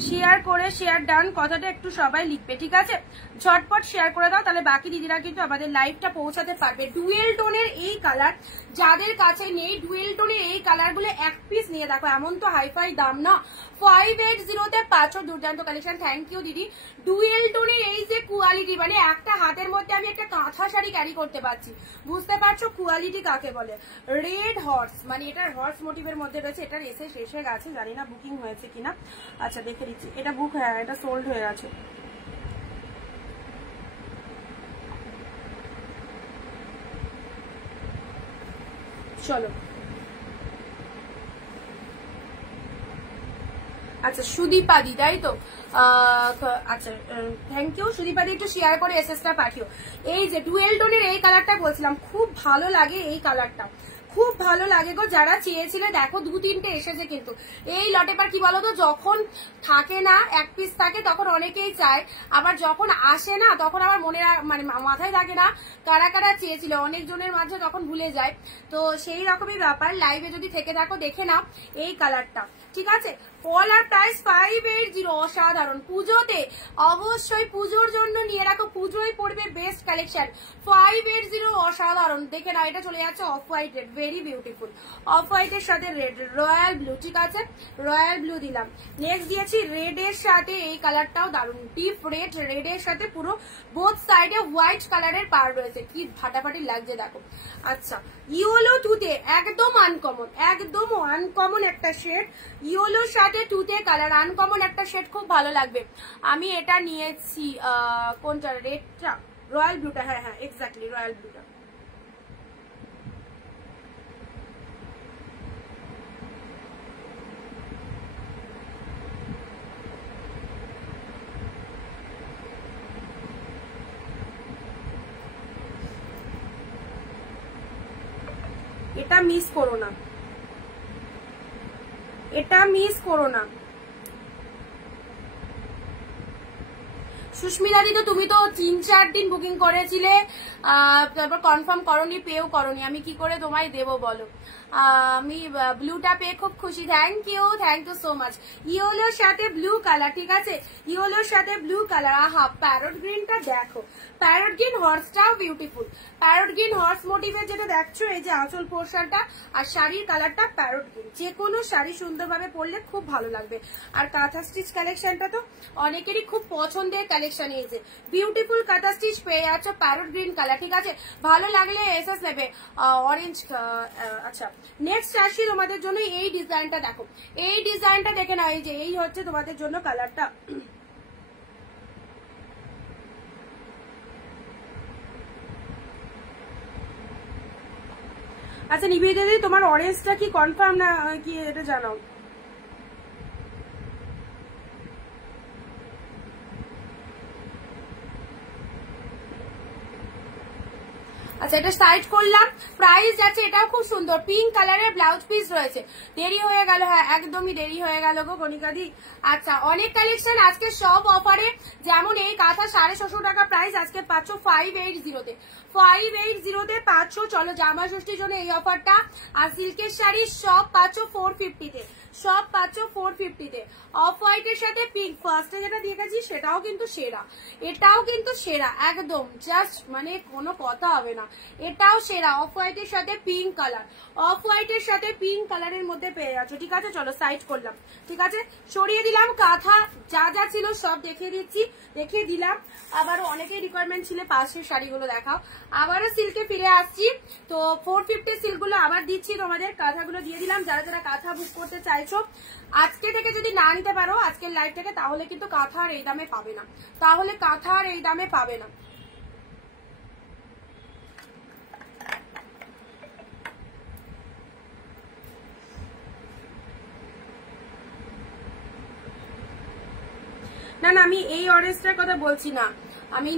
শেয়ার করে শেয়ার ডান কথাটা একটু সবাই লিখবে, ঠিক আছে? ঝটপট শেয়ার করে দাও, তাহলে বাকি দিদিরা কিন্তু আমাদের লাইভটা পৌঁছাতে পারবে। ডুয়েল টোনের এই কালার যাদের কাছে নেই, ডুয়েল টোনের এই কালার গুলো এক পিস নিয়ে দেখো, এমন তো হাইফাই দাম না। 580-তে পাঁচও দুর্দান্ত কালেকশন, থ্যাংক ইউ দিদি। ডুয়েল টোনের এই যে কোয়ালিটি, মানে একটা হাতের মধ্যে আমি একটা কাঁথা শাড়ি ক্যারি করতে পারছি, বুঝতে পারছো কোয়ালিটি কাকে বলে। রেড হর্স, মানে এটা হর্স মোটিভের মধ্যে রয়েছে, এটার এসে শেষে গেছে, জানি না বুকিং হয়েছে কিনা। আচ্ছা দেখে দিচ্ছি, এটা বুক হয়ে, এটা সোল্ড হয়ে গেছে। চলো, আচ্ছা সুদীপাদি, তাই তো? আচ্ছা থ্যাংক ইউ সুদীপাদি, একটু শেয়ার করে এসএসটা পাঠিও। এই যে ডুয়েল টোনের এই কালারটা বলছিলাম, খুব ভালো লাগে এই কালারটা, খুব ভালো লাগে গো। যারা চেয়েছিলে দেখো 2-3টে এসেছে, কিন্তু এই লটে পার কি বলতো, যখন থাকে না এক পিস থাকে তখন অনেকেই চায়, আবার যখন আসে না তখন আবার মনে মানে মাথায় থাকে না কারা কারা চেয়েছিল, অনেকজনের মাঝে তখন ভুলে যায়। তো সেই রকমই ব্যাপার, লাইভে যদি থেকে থাকো দেখে নাও এই কালারটা, ঠিক আছে? পলার প্রাইস 580, অসাধারণ। পুজোতে অবশ্যই পুজোর জন্য নিয়ে রাখো, পুজোয় পড়বে বেস্ট কালেকশন। 580 অসাধারণ, দেখে নাও। এটা চলে যাচ্ছে of white red, very beautiful. Of হোয়াইটের সাথে রেড, রয়্যাল ব্লু, ঠিক আছে? রয়্যাল ব্লু দিলাম। নেক্সট দিয়েছি রেড এর সাথে এই কালারটাও দারুণ, ডিপ রেড, রেড এর সাথে পুরো বোথ সাইডে হোয়াইট কালারের পার রয়েছে, কি ফাটাফাটি লাগছে দেখো। আচ্ছা ইয়েলো টুতে একদম আনকমন, একদম আনকমন একটা শেড, ইয়েলোর সাথে টুতে কালার, আনকমন একটা শেড, খুব ভালো লাগবে। আমি এটা নিয়েছি, কোনটা, রেডটা, রয়্যাল ব্লুটা, হ্যাঁ হ্যাঁ এক্স্যাক্টলি রয়্যাল ব্লুটা। এটা মিস করো না, এটা মিস করো না। সুস্মিতা দি, তো তুমি তো 3-4 দিন বুকিং করেছিলে, তারপর কনফার্ম করনি, পেও করনি, আমি কি করে তোমায় দেবো বলো? আমি ব্লুটা পেয়ে খুব খুশি, থ্যাংক ইউ সো মাচ। ইয়েলোর সাথে ব্লু কালার, ঠিক আছে? ইয়েলোর সাথে ব্লু কালার, আহা প্যারট গ্রিনটা দেখো, প্যারট গ্রিন হর্সটাও বিউটিফুল। প্যারট গ্রিন হর্স মোটিভের যেটা দেখছো, এই যে আঁচল পোর্শনটা আর শাড়ির কালারটা প্যারট গ্রিন, যে কোনো শাড়ি সুন্দরভাবে পরলে খুব ভালো লাগবে। আর কাঁথা স্টিচ কালেকশনটা তো অনেকেরই খুব পছন্দের কালেকশন, এই যে বিউটিফুল কাঁথা স্টিচ পেয়ে যাচ্ছ প্যারট গ্রিন কালার, ঠিক আছে? ভালো লাগলে এসএস নেবে, অরেঞ্জ। আচ্ছা নেক্সট আসি তোমাদের জন্য, এই ডিজাইনটা দেখো, এই ডিজাইনটা দেখে নাও, এই যে এই হচ্ছে তোমাদের জন্য কালারটা। আচ্ছা নিবেদিতা দিদি, তোমার অরেঞ্জটা কি কনফার্ম না কি এটা জানাও। আচ্ছা এটা সাইড করলাম, প্রাইস যাচ্ছে, এটাও খুব সুন্দর পিঙ্ক কালারের ব্লাউজ পিস রয়েছে। দেরি হয়ে গেল, হ্যাঁ একদমই দেরি হয়ে গেল গো কণিকাদি। আচ্ছা অনেক কালেকশন আজকে সব অফারে, যেমন এই কাঁথা 650 টাকা প্রাইস আজকে পাচ্ছ 580-তে, 580-তে পাচ্ছ। চলো জামা ষষ্ঠীর জন্য এই অফারটা। আর সিল্কের শাড়ি সব পাচ্ছ 450-তে, সব পাচ্ছ 450-তে। অফ হোয়াইটের সাথে পিঙ্ক ফার্স্টে যেটা দিয়ে গেছি সেটাও কিন্তু সেরা, এটাও কিন্তু সেরা একদম, জাস্ট মানে কোনো কথা হবে না, এটাও সেরা। অফ হোয়াইটের সাথে পিঙ্ক কালার, অফ হোয়াইটের সাথে পিঙ্ক কালারের মধ্যে পেয়ে যাচ্ছ। ঠিক আছে চলো সাইড করলাম, ঠিক আছে সরিয়ে দিলাম। কাঁথা যা যা ছিল সব দেখিয়ে দিচ্ছি, দেখিয়ে দিলাম। আবারও অনেকেই রিকোয়ারমেন্ট ছিল পাশের শাড়িগুলো দেখাও, আবারও সিল্কে ফিরে আসছি। তো 450 সিল্কগুলো আবার দিচ্ছি তোমাদের, কাঁথাগুলো দিয়ে দিলাম। যারা যারা কাঁথা বুক করতে চাইছো আজকে থেকে যদি না নিতে পারো আজকের লাইভ থেকে, তাহলে কিন্তু কাঁথা আর এই দামে পাবে না, তাহলে কাঁথা আর এই দামে পাবে না। না না আমি এই অরেঞ্জটার কথা বলছি না, আমি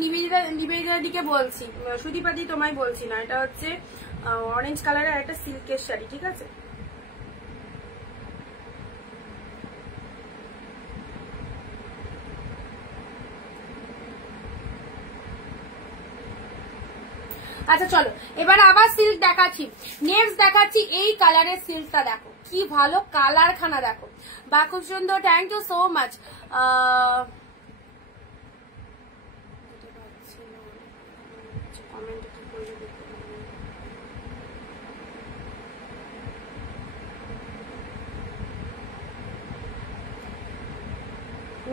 নিবেদিতার দিকে বলছি, সুদীপাদি তোমায় বলছি না। এটা হচ্ছে অরেঞ্জ কালারের একটা সিল্কের শাড়ি, ঠিক আছে। আচ্ছা চলো এবার আবার সিল্ক দেখাচ্ছি, নেক্সট দেখাচ্ছি এই কালারের সিল্কটা। দেখো কি ভালো কালার খানা, দেখো বা খুব সুন্দর। Thank you so much.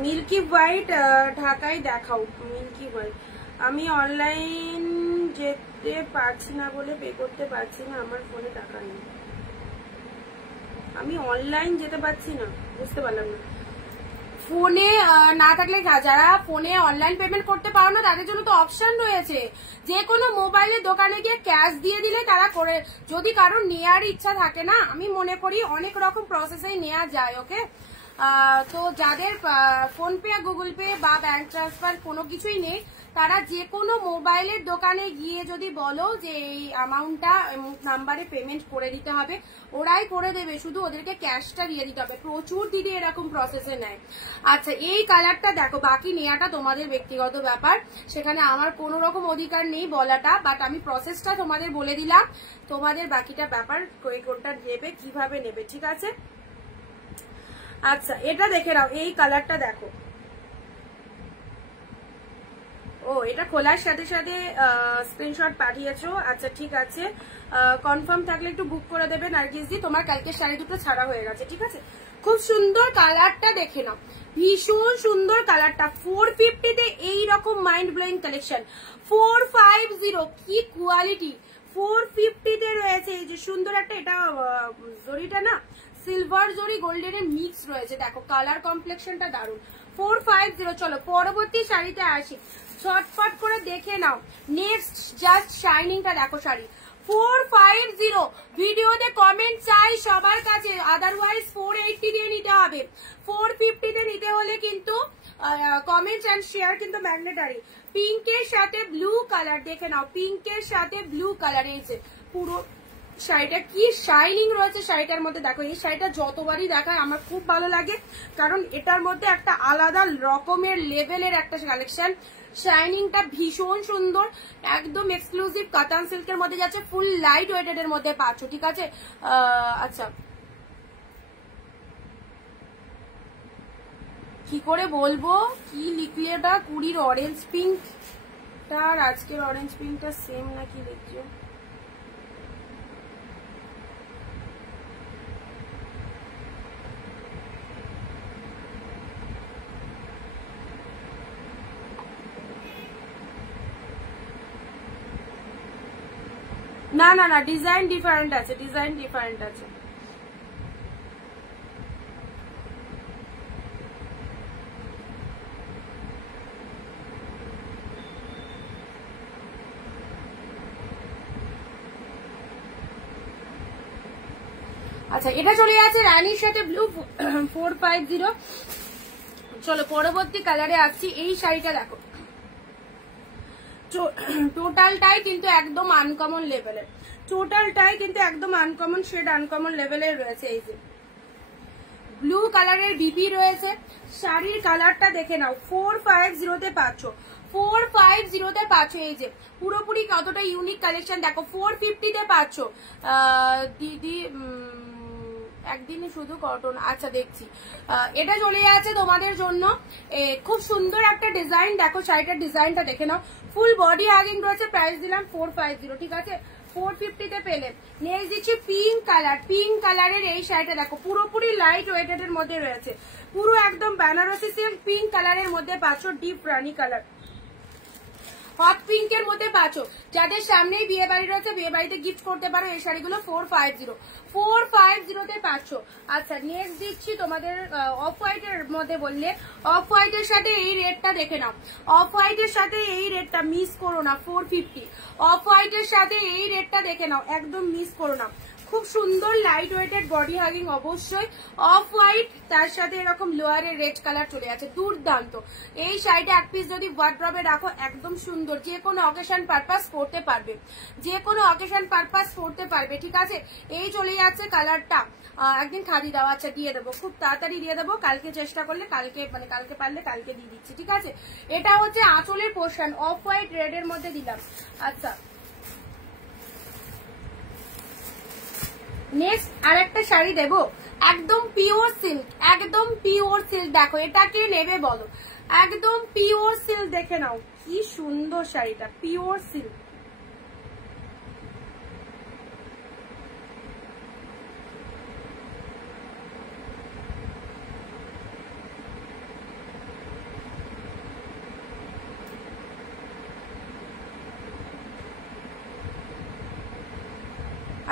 Milky white ঢাকায় দেখাও, মিল্কি হোয়াইট। আমি অনলাইন যেতে পারছি না বলে পে করতে পারছি না, আমার ফোনে টাকা নেই। আমি অনলাইন যেতে পারছি না, বুঝতে পারলাম না। ফোনে না থাকলে, যারা ফোনে অনলাইন পেমেন্ট করতে পারো না তাদের জন্য তো অপশন রয়েছে, যে কোনো মোবাইলের দোকানে গিয়ে ক্যাশ দিয়ে দিলে তারা করে। যদি কারোর নেওয়ার ইচ্ছা থাকে না, আমি মনে করি অনেক রকম প্রসেসেই নেওয়া যায়। ওকে, তো যাদের ফোনপে গুগল পে বা ব্যাংক ট্রান্সফার কোনো কিছুই নেই, তারা যে কোনো মোবাইলের দোকানে গিয়ে যদি বলো যে এই অ্যামাউন্টটা নাম্বারে পেমেন্ট করে দিতে হবে, ওরাই করে দেবে, শুধু ওদেরকে ক্যাশটা দিয়ে দিতে হবে। প্রচুর দিদি এরকম প্রসেসে নেয়। আচ্ছা এই কালারটা দেখো, বাকি নেওয়াটা তোমাদের ব্যক্তিগত ব্যাপার, সেখানে আমার কোনো রকম অধিকার নেই বলাটা, বাট আমি প্রসেসটা তোমাদের বলে দিলাম, তোমাদের বাকিটা ব্যাপার কোনটা নেবে কিভাবে নেবে, ঠিক আছে। আচ্ছা এটা দেখে নাও, এই কালারটা দেখো। ও এটা খোলার সাথে সাথে স্ক্রিনশট পাঠিয়েছো, আচ্ছা ঠিক আছে। কনফার্ম থাকলে একটু বুক করে দেবে নার্গিস দি, তোমার কালকে শাড়ি দুটো ছাড়া হয়ে গেছে, ঠিক আছে। খুব সুন্দর কালারটা দেখে নাও, ভীষণ সুন্দর কালারটা। 450-তে এইরকম মাইন্ড ব্লোয়িং কালেকশন। 450 কি কোয়ালিটি, 450-তে রয়েছে। এই যে সুন্দর একটা, এটা জরিটা না সিলভার জরি গোল্ডেনের মিক্স রয়েছে, দেখো কালার কমপ্লেক্সনটা দারুণ। 450। চলো পরবর্তী শাড়িতে আসি, ছটফট করে দেখে নাও। নেক্সট জাস্ট শাইনিংটা দেখো শাড়ি 450। ভিডিওতে কমেন্ট চাই সবার কাছে, আদারওয়াইজ 480 দিয়ে নিতে হবে। 450-তে নিতে হলে কিন্তু কমেন্ট এন্ড শেয়ার কিন্তু ম্যান্ডেটারি। পিঙ্কের সাথে ব্লু কালার দেখে নাও, পিঙ্কের সাথে ব্লু কালার। এই যে পুরো শাড়িটা কি শাইনিং রয়েছে শাড়িটার মধ্যে, দেখো এই শাড়িটা যতবারই দেখায় আমার খুব ভালো লাগে, কারণ এটার মধ্যে একটা আলাদা রকমের লেভেলের একটা কালেকশন। শাইনিংটা ভীষণ সুন্দর, একদম এক্সক্লুসিভ কাতান সিল্কের মধ্যে যাচ্ছে, ফুল লাইট ওয়েটেড এর মধ্যে পাচ্ছ, ঠিক আছে। আচ্ছা কি করে বলবো, কি লিখলে এটা 20-র অরেঞ্জ পিঙ্কটা আর আজকের অরেঞ্জ পিঙ্কটা সেম নাকি লিখছো। না না না ডিজাইন ডিফারেন্ট আছে, ডিজাইন ডিফারেন্ট আছে। আচ্ছা এটা চলে যাচ্ছে রানীর সাথে ব্লু 450। চলো পরবর্তী কালারে আসছি। এই শাড়িটা দেখো, টোটালটাই কিন্তু একদম আনকমন লেভেলের, টোটালটাই কিন্তু একদম আনকমন শেড, আনকমন লেভেলের রয়েছে। এই যে ব্লু কালারের বিবি রয়েছে, শাড়ির কালারটা দেখে নাও, 450 পাচ্ছ, 450 পাচ্ছ। এই যে পুরোপুরি কতটা ইউনিক কালেকশন দেখো, 450 পাচ্ছ দিদি। একদিনই শুধু কটন, আচ্ছা দেখছি। এটা চলে যাচ্ছে তোমাদের জন্য, খুব সুন্দর একটা ডিজাইন, দেখো শাড়িটার ডিজাইনটা দেখে নাও, ফুল বডি হাগিং রয়েছে, প্রাইস দিলাম 450, ঠিক আছে 450 পেলে। নেক্সট দিচ্ছি পিঙ্ক কালার, পিঙ্ক কালারের এই শাড়িটা দেখো, পুরোপুরি লাইট ওয়েটেড এর মধ্যে রয়েছে, পুরো একদম বেনারসি সিল্ক পিঙ্ক কালারের মধ্যে পাচ্ছ, ডিপ রানি কালার, হট পিঙ্কের মধ্যে পাচ্ছ। যাদের সামনেই বিয়ে বাড়ি রয়েছে, বিয়ে বাড়িতে গিফট করতে পারো এই শাড়িগুলো, 450 পাচ্ছ। আচ্ছা নেক্সট দিচ্ছি তোমাদের অফ হোয়াইটের মধ্যে, বললে অফ হোয়াইটের সাথে এই রেটটা দেখে নাও, অফ হোয়াইটের সাথে এই রেটটা মিস করো না, 450, অফ হোয়াইটের সাথে এই রেটটা দেখে নাও, একদম মিস করো না। খুব সুন্দর লাইট ওয়েটেড বডি হাগিং, অবশ্যই অফ হোয়াইট, তার সাথে এরকম লোয়ারের রেড কালার চলে আছে, দুর্দান্ত। এই শাড়িটা এক পিস যদি ওয়ার্ড্রবে রাখো একদম সুন্দর, যে কোনো অকেশন পারপাস পরতে পারবে, যে কোনো অকেশন পারপাস পরতে পারবে, ঠিক আছে। এই চলে যাচ্ছে কালারটা, একদিন খাদি দাও, আচ্ছা দিয়ে দেবো, খুব তাড়াতাড়ি দিয়ে দেবো, কালকে চেষ্টা করলে কালকে, মানে কালকে পারলে কালকে দিয়ে দিচ্ছি, ঠিক আছে। এটা হচ্ছে আঁচলের পোর্শন, অফ হোয়াইট রেড এর মধ্যে দিলাম। আচ্ছা নেক্সট আর একটা শাড়ি দেবো, একদম পিওর সিল্ক, একদম পিওর সিল্ক, দেখো এটা কে নেবে বলো, একদম পিওর সিল্ক, দেখে নাও কি সুন্দর শাড়িটা, পিওর সিল্ক।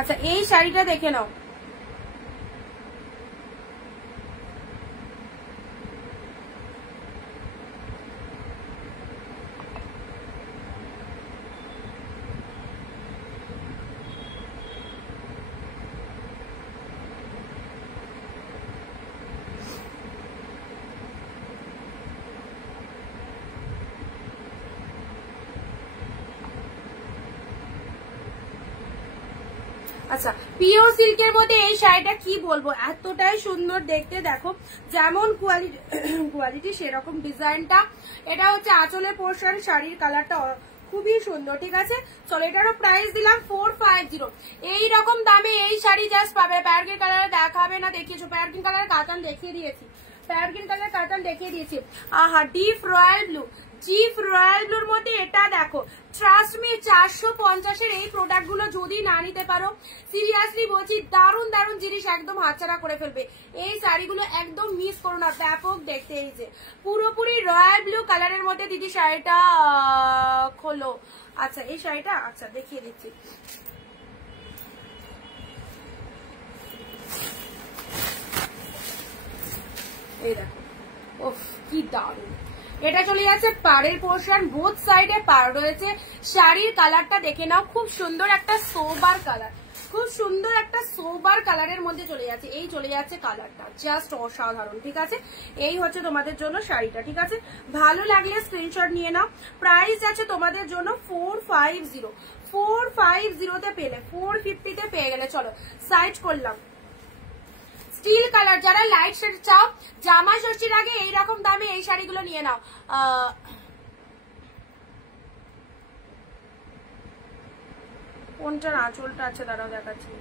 আচ্ছা এই শাড়িটা দেখে নাও, আচ্ছা পিওর সিল্কের মধ্যে এই শাড়িটা কি বলবো, এতটাই সুন্দর দেখতে, দেখো যেমন কোয়ালিটি সেরকম ডিজাইনটা। এটা হচ্ছে আঁচলের পোর্শন, শাড়ির কালারটা খুবই সুন্দর, ঠিক আছে। চলো এটারও প্রাইস দিলাম 450। এইরকম দামে এই শাড়ি জাস্ট পাবে, প্যারগিন কালারে দেখাবে না, দেখিয়েছো প্যারগিন কালারের কাতান দেখিয়ে দিয়েছি, প্যারগিন কালার কাতান দেখিয়ে দিয়েছি। আহা deep royal blue, deep royal ব্লুর মধ্যে এটা দেখো, ট্রাস্ট মি 450-এর এই প্রোডাক্ট গুলো যদি না নিতে পারো, সিরিয়াসলি বলছি দারুণ দারুণ জিনিস একদম হাতছাড়া করে ফেলবে। এই শাড়িগুলো একদম মিস করো না, ব্যাপক দেখতে। এই যে পুরোপুরি রয়্যাল ব্লু কালারের মধ্যে দিদি শাড়িটা খোলো। আচ্ছা এই শাড়িটা আচ্ছা দেখিয়ে দিচ্ছি, এই দেখো, ওফ কি দারুণ। এটা চলে যাচ্ছে পাড়ের পোর্শন, বোথ সাইডে পাড় রয়েছে, শাড়ির কালারটা দেখে নাও, খুব সুন্দর একটা সোবার কালার, খুব সুন্দর একটা সোবার কালারের মধ্যে চলে যাচ্ছে। এই চলে যাচ্ছে কালারটা, জাস্ট অসাধারণ, ঠিক আছে। এই হচ্ছে তোমাদের জন্য শাড়িটা, ঠিক আছে। ভালো লাগলে স্ক্রিনশট নিয়ে নাও। প্রাইস আছে তোমাদের জন্য 450, 450-তে পেলে, 450-তে পেয়ে গেলে। চলো সাইড করলাম, স্টিল কালার, যারা লাইট শেড চাও জামা ষষ্ঠীর আগে এইরকম দামে এই শাড়িগুলো নিয়ে নাও। কোনটার আঁচলটা আছে দাঁড়াও দেখাচ্ছি,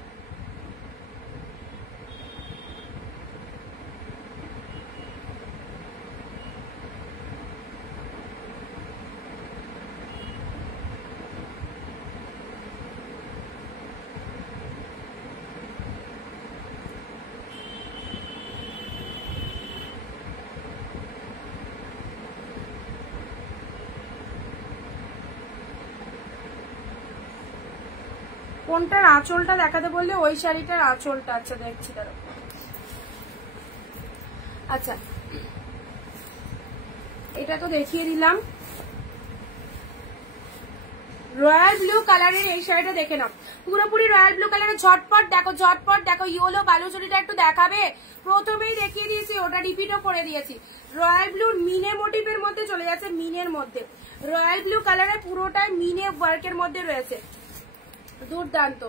কোনটার আঁচলটা দেখাতে বললে ওই শাড়িটার আঁচলটা, আচ্ছা দেখছি দাঁড়াও। আচ্ছা এটা তো দেখিয়ে দিলাম, রয়্যাল ব্লু কালারের এই শাড়িটা দেখে নাও, পুরোপুরি রয়্যাল ব্লু কালারের। ঝটপট দেখো, ঝটপট দেখো। ইয়েলো বালুচুরিটা একটু দেখাবে, প্রথমেই দেখিয়ে দিয়েছি, ওটা রিপিটও করে দিয়েছি। রয়্যাল ব্লুর মিনে মোটিভের মধ্যে চলে যাচ্ছে, মিনের মধ্যে রয়্যাল ব্লু কালারের পুরোটাই মিনে ওয়ার্কের মধ্যে রয়েছে, দুর্দান্ত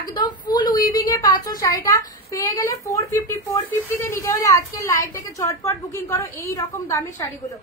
একদম ফুল উইভিং এ পাচ্ছ। শাড়িটা পেয়ে গেলে 450 তে নিতে হলে আজকের লাইভ থেকে ঝটপট বুকিং করো। এই রকম দামের শাড়িগুলো,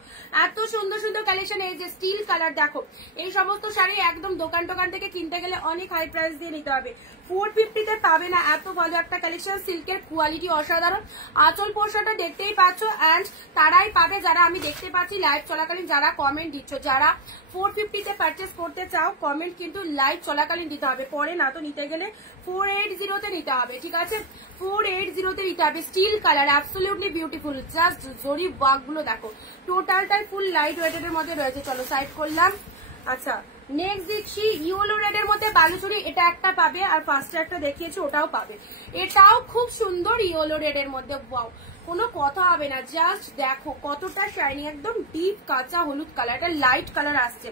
এত সুন্দর সুন্দর কালেকশন। এই যে স্টিল কালার দেখো, এই সমস্ত শাড়ি একদম দোকান থেকে কিনতে গেলে অনেক হাই প্রাইস দিয়ে নিতে হবে। 450 তে পাবে না এত ভালো একটা কালেকশন। সিল্কের কোয়ালিটি অসাধারণ। আঁচল পোর্শনটা দেখতেই পাচ্ছ, অ্যান্ড তারাই পাবে যারা, আমি দেখতে পাচ্ছি লাইভ চলাকালীন যারা কমেন্ট দিচ্ছ, যারা 450 তে পারচেস করতে চাও, কমেন্ট কিন্তু লাইভ চলাকালীন দিতে হবে, পরে না তো নিতে গেলে 480 তে নিতে হবে, ঠিক আছে? 480 তে নিতে হবে। Steel colour, absolutely beautiful. Just জরি ওয়ার্ক গুলো দেখো, টোটালটাই ফুল লাইট ওয়েটের মধ্যে রয়েছে। চলো সাইড করলাম। আচ্ছা, নেক্সট দিচ্ছি ইয়েলো রেডের মধ্যে বালুচুরি, এটা একটা পাবে, আর ফার্স্টে একটা দেখিয়েছি ওটাও পাবে। এটাও খুব সুন্দর ইয়েলো রেডের মধ্যে। ওয়াও, কোনো কথা হবে না, জাস্ট দেখো কতটা শাইনি, একদম ডিপ কাঁচা হলুদ কালার। এটা লাইট কালার আসছে,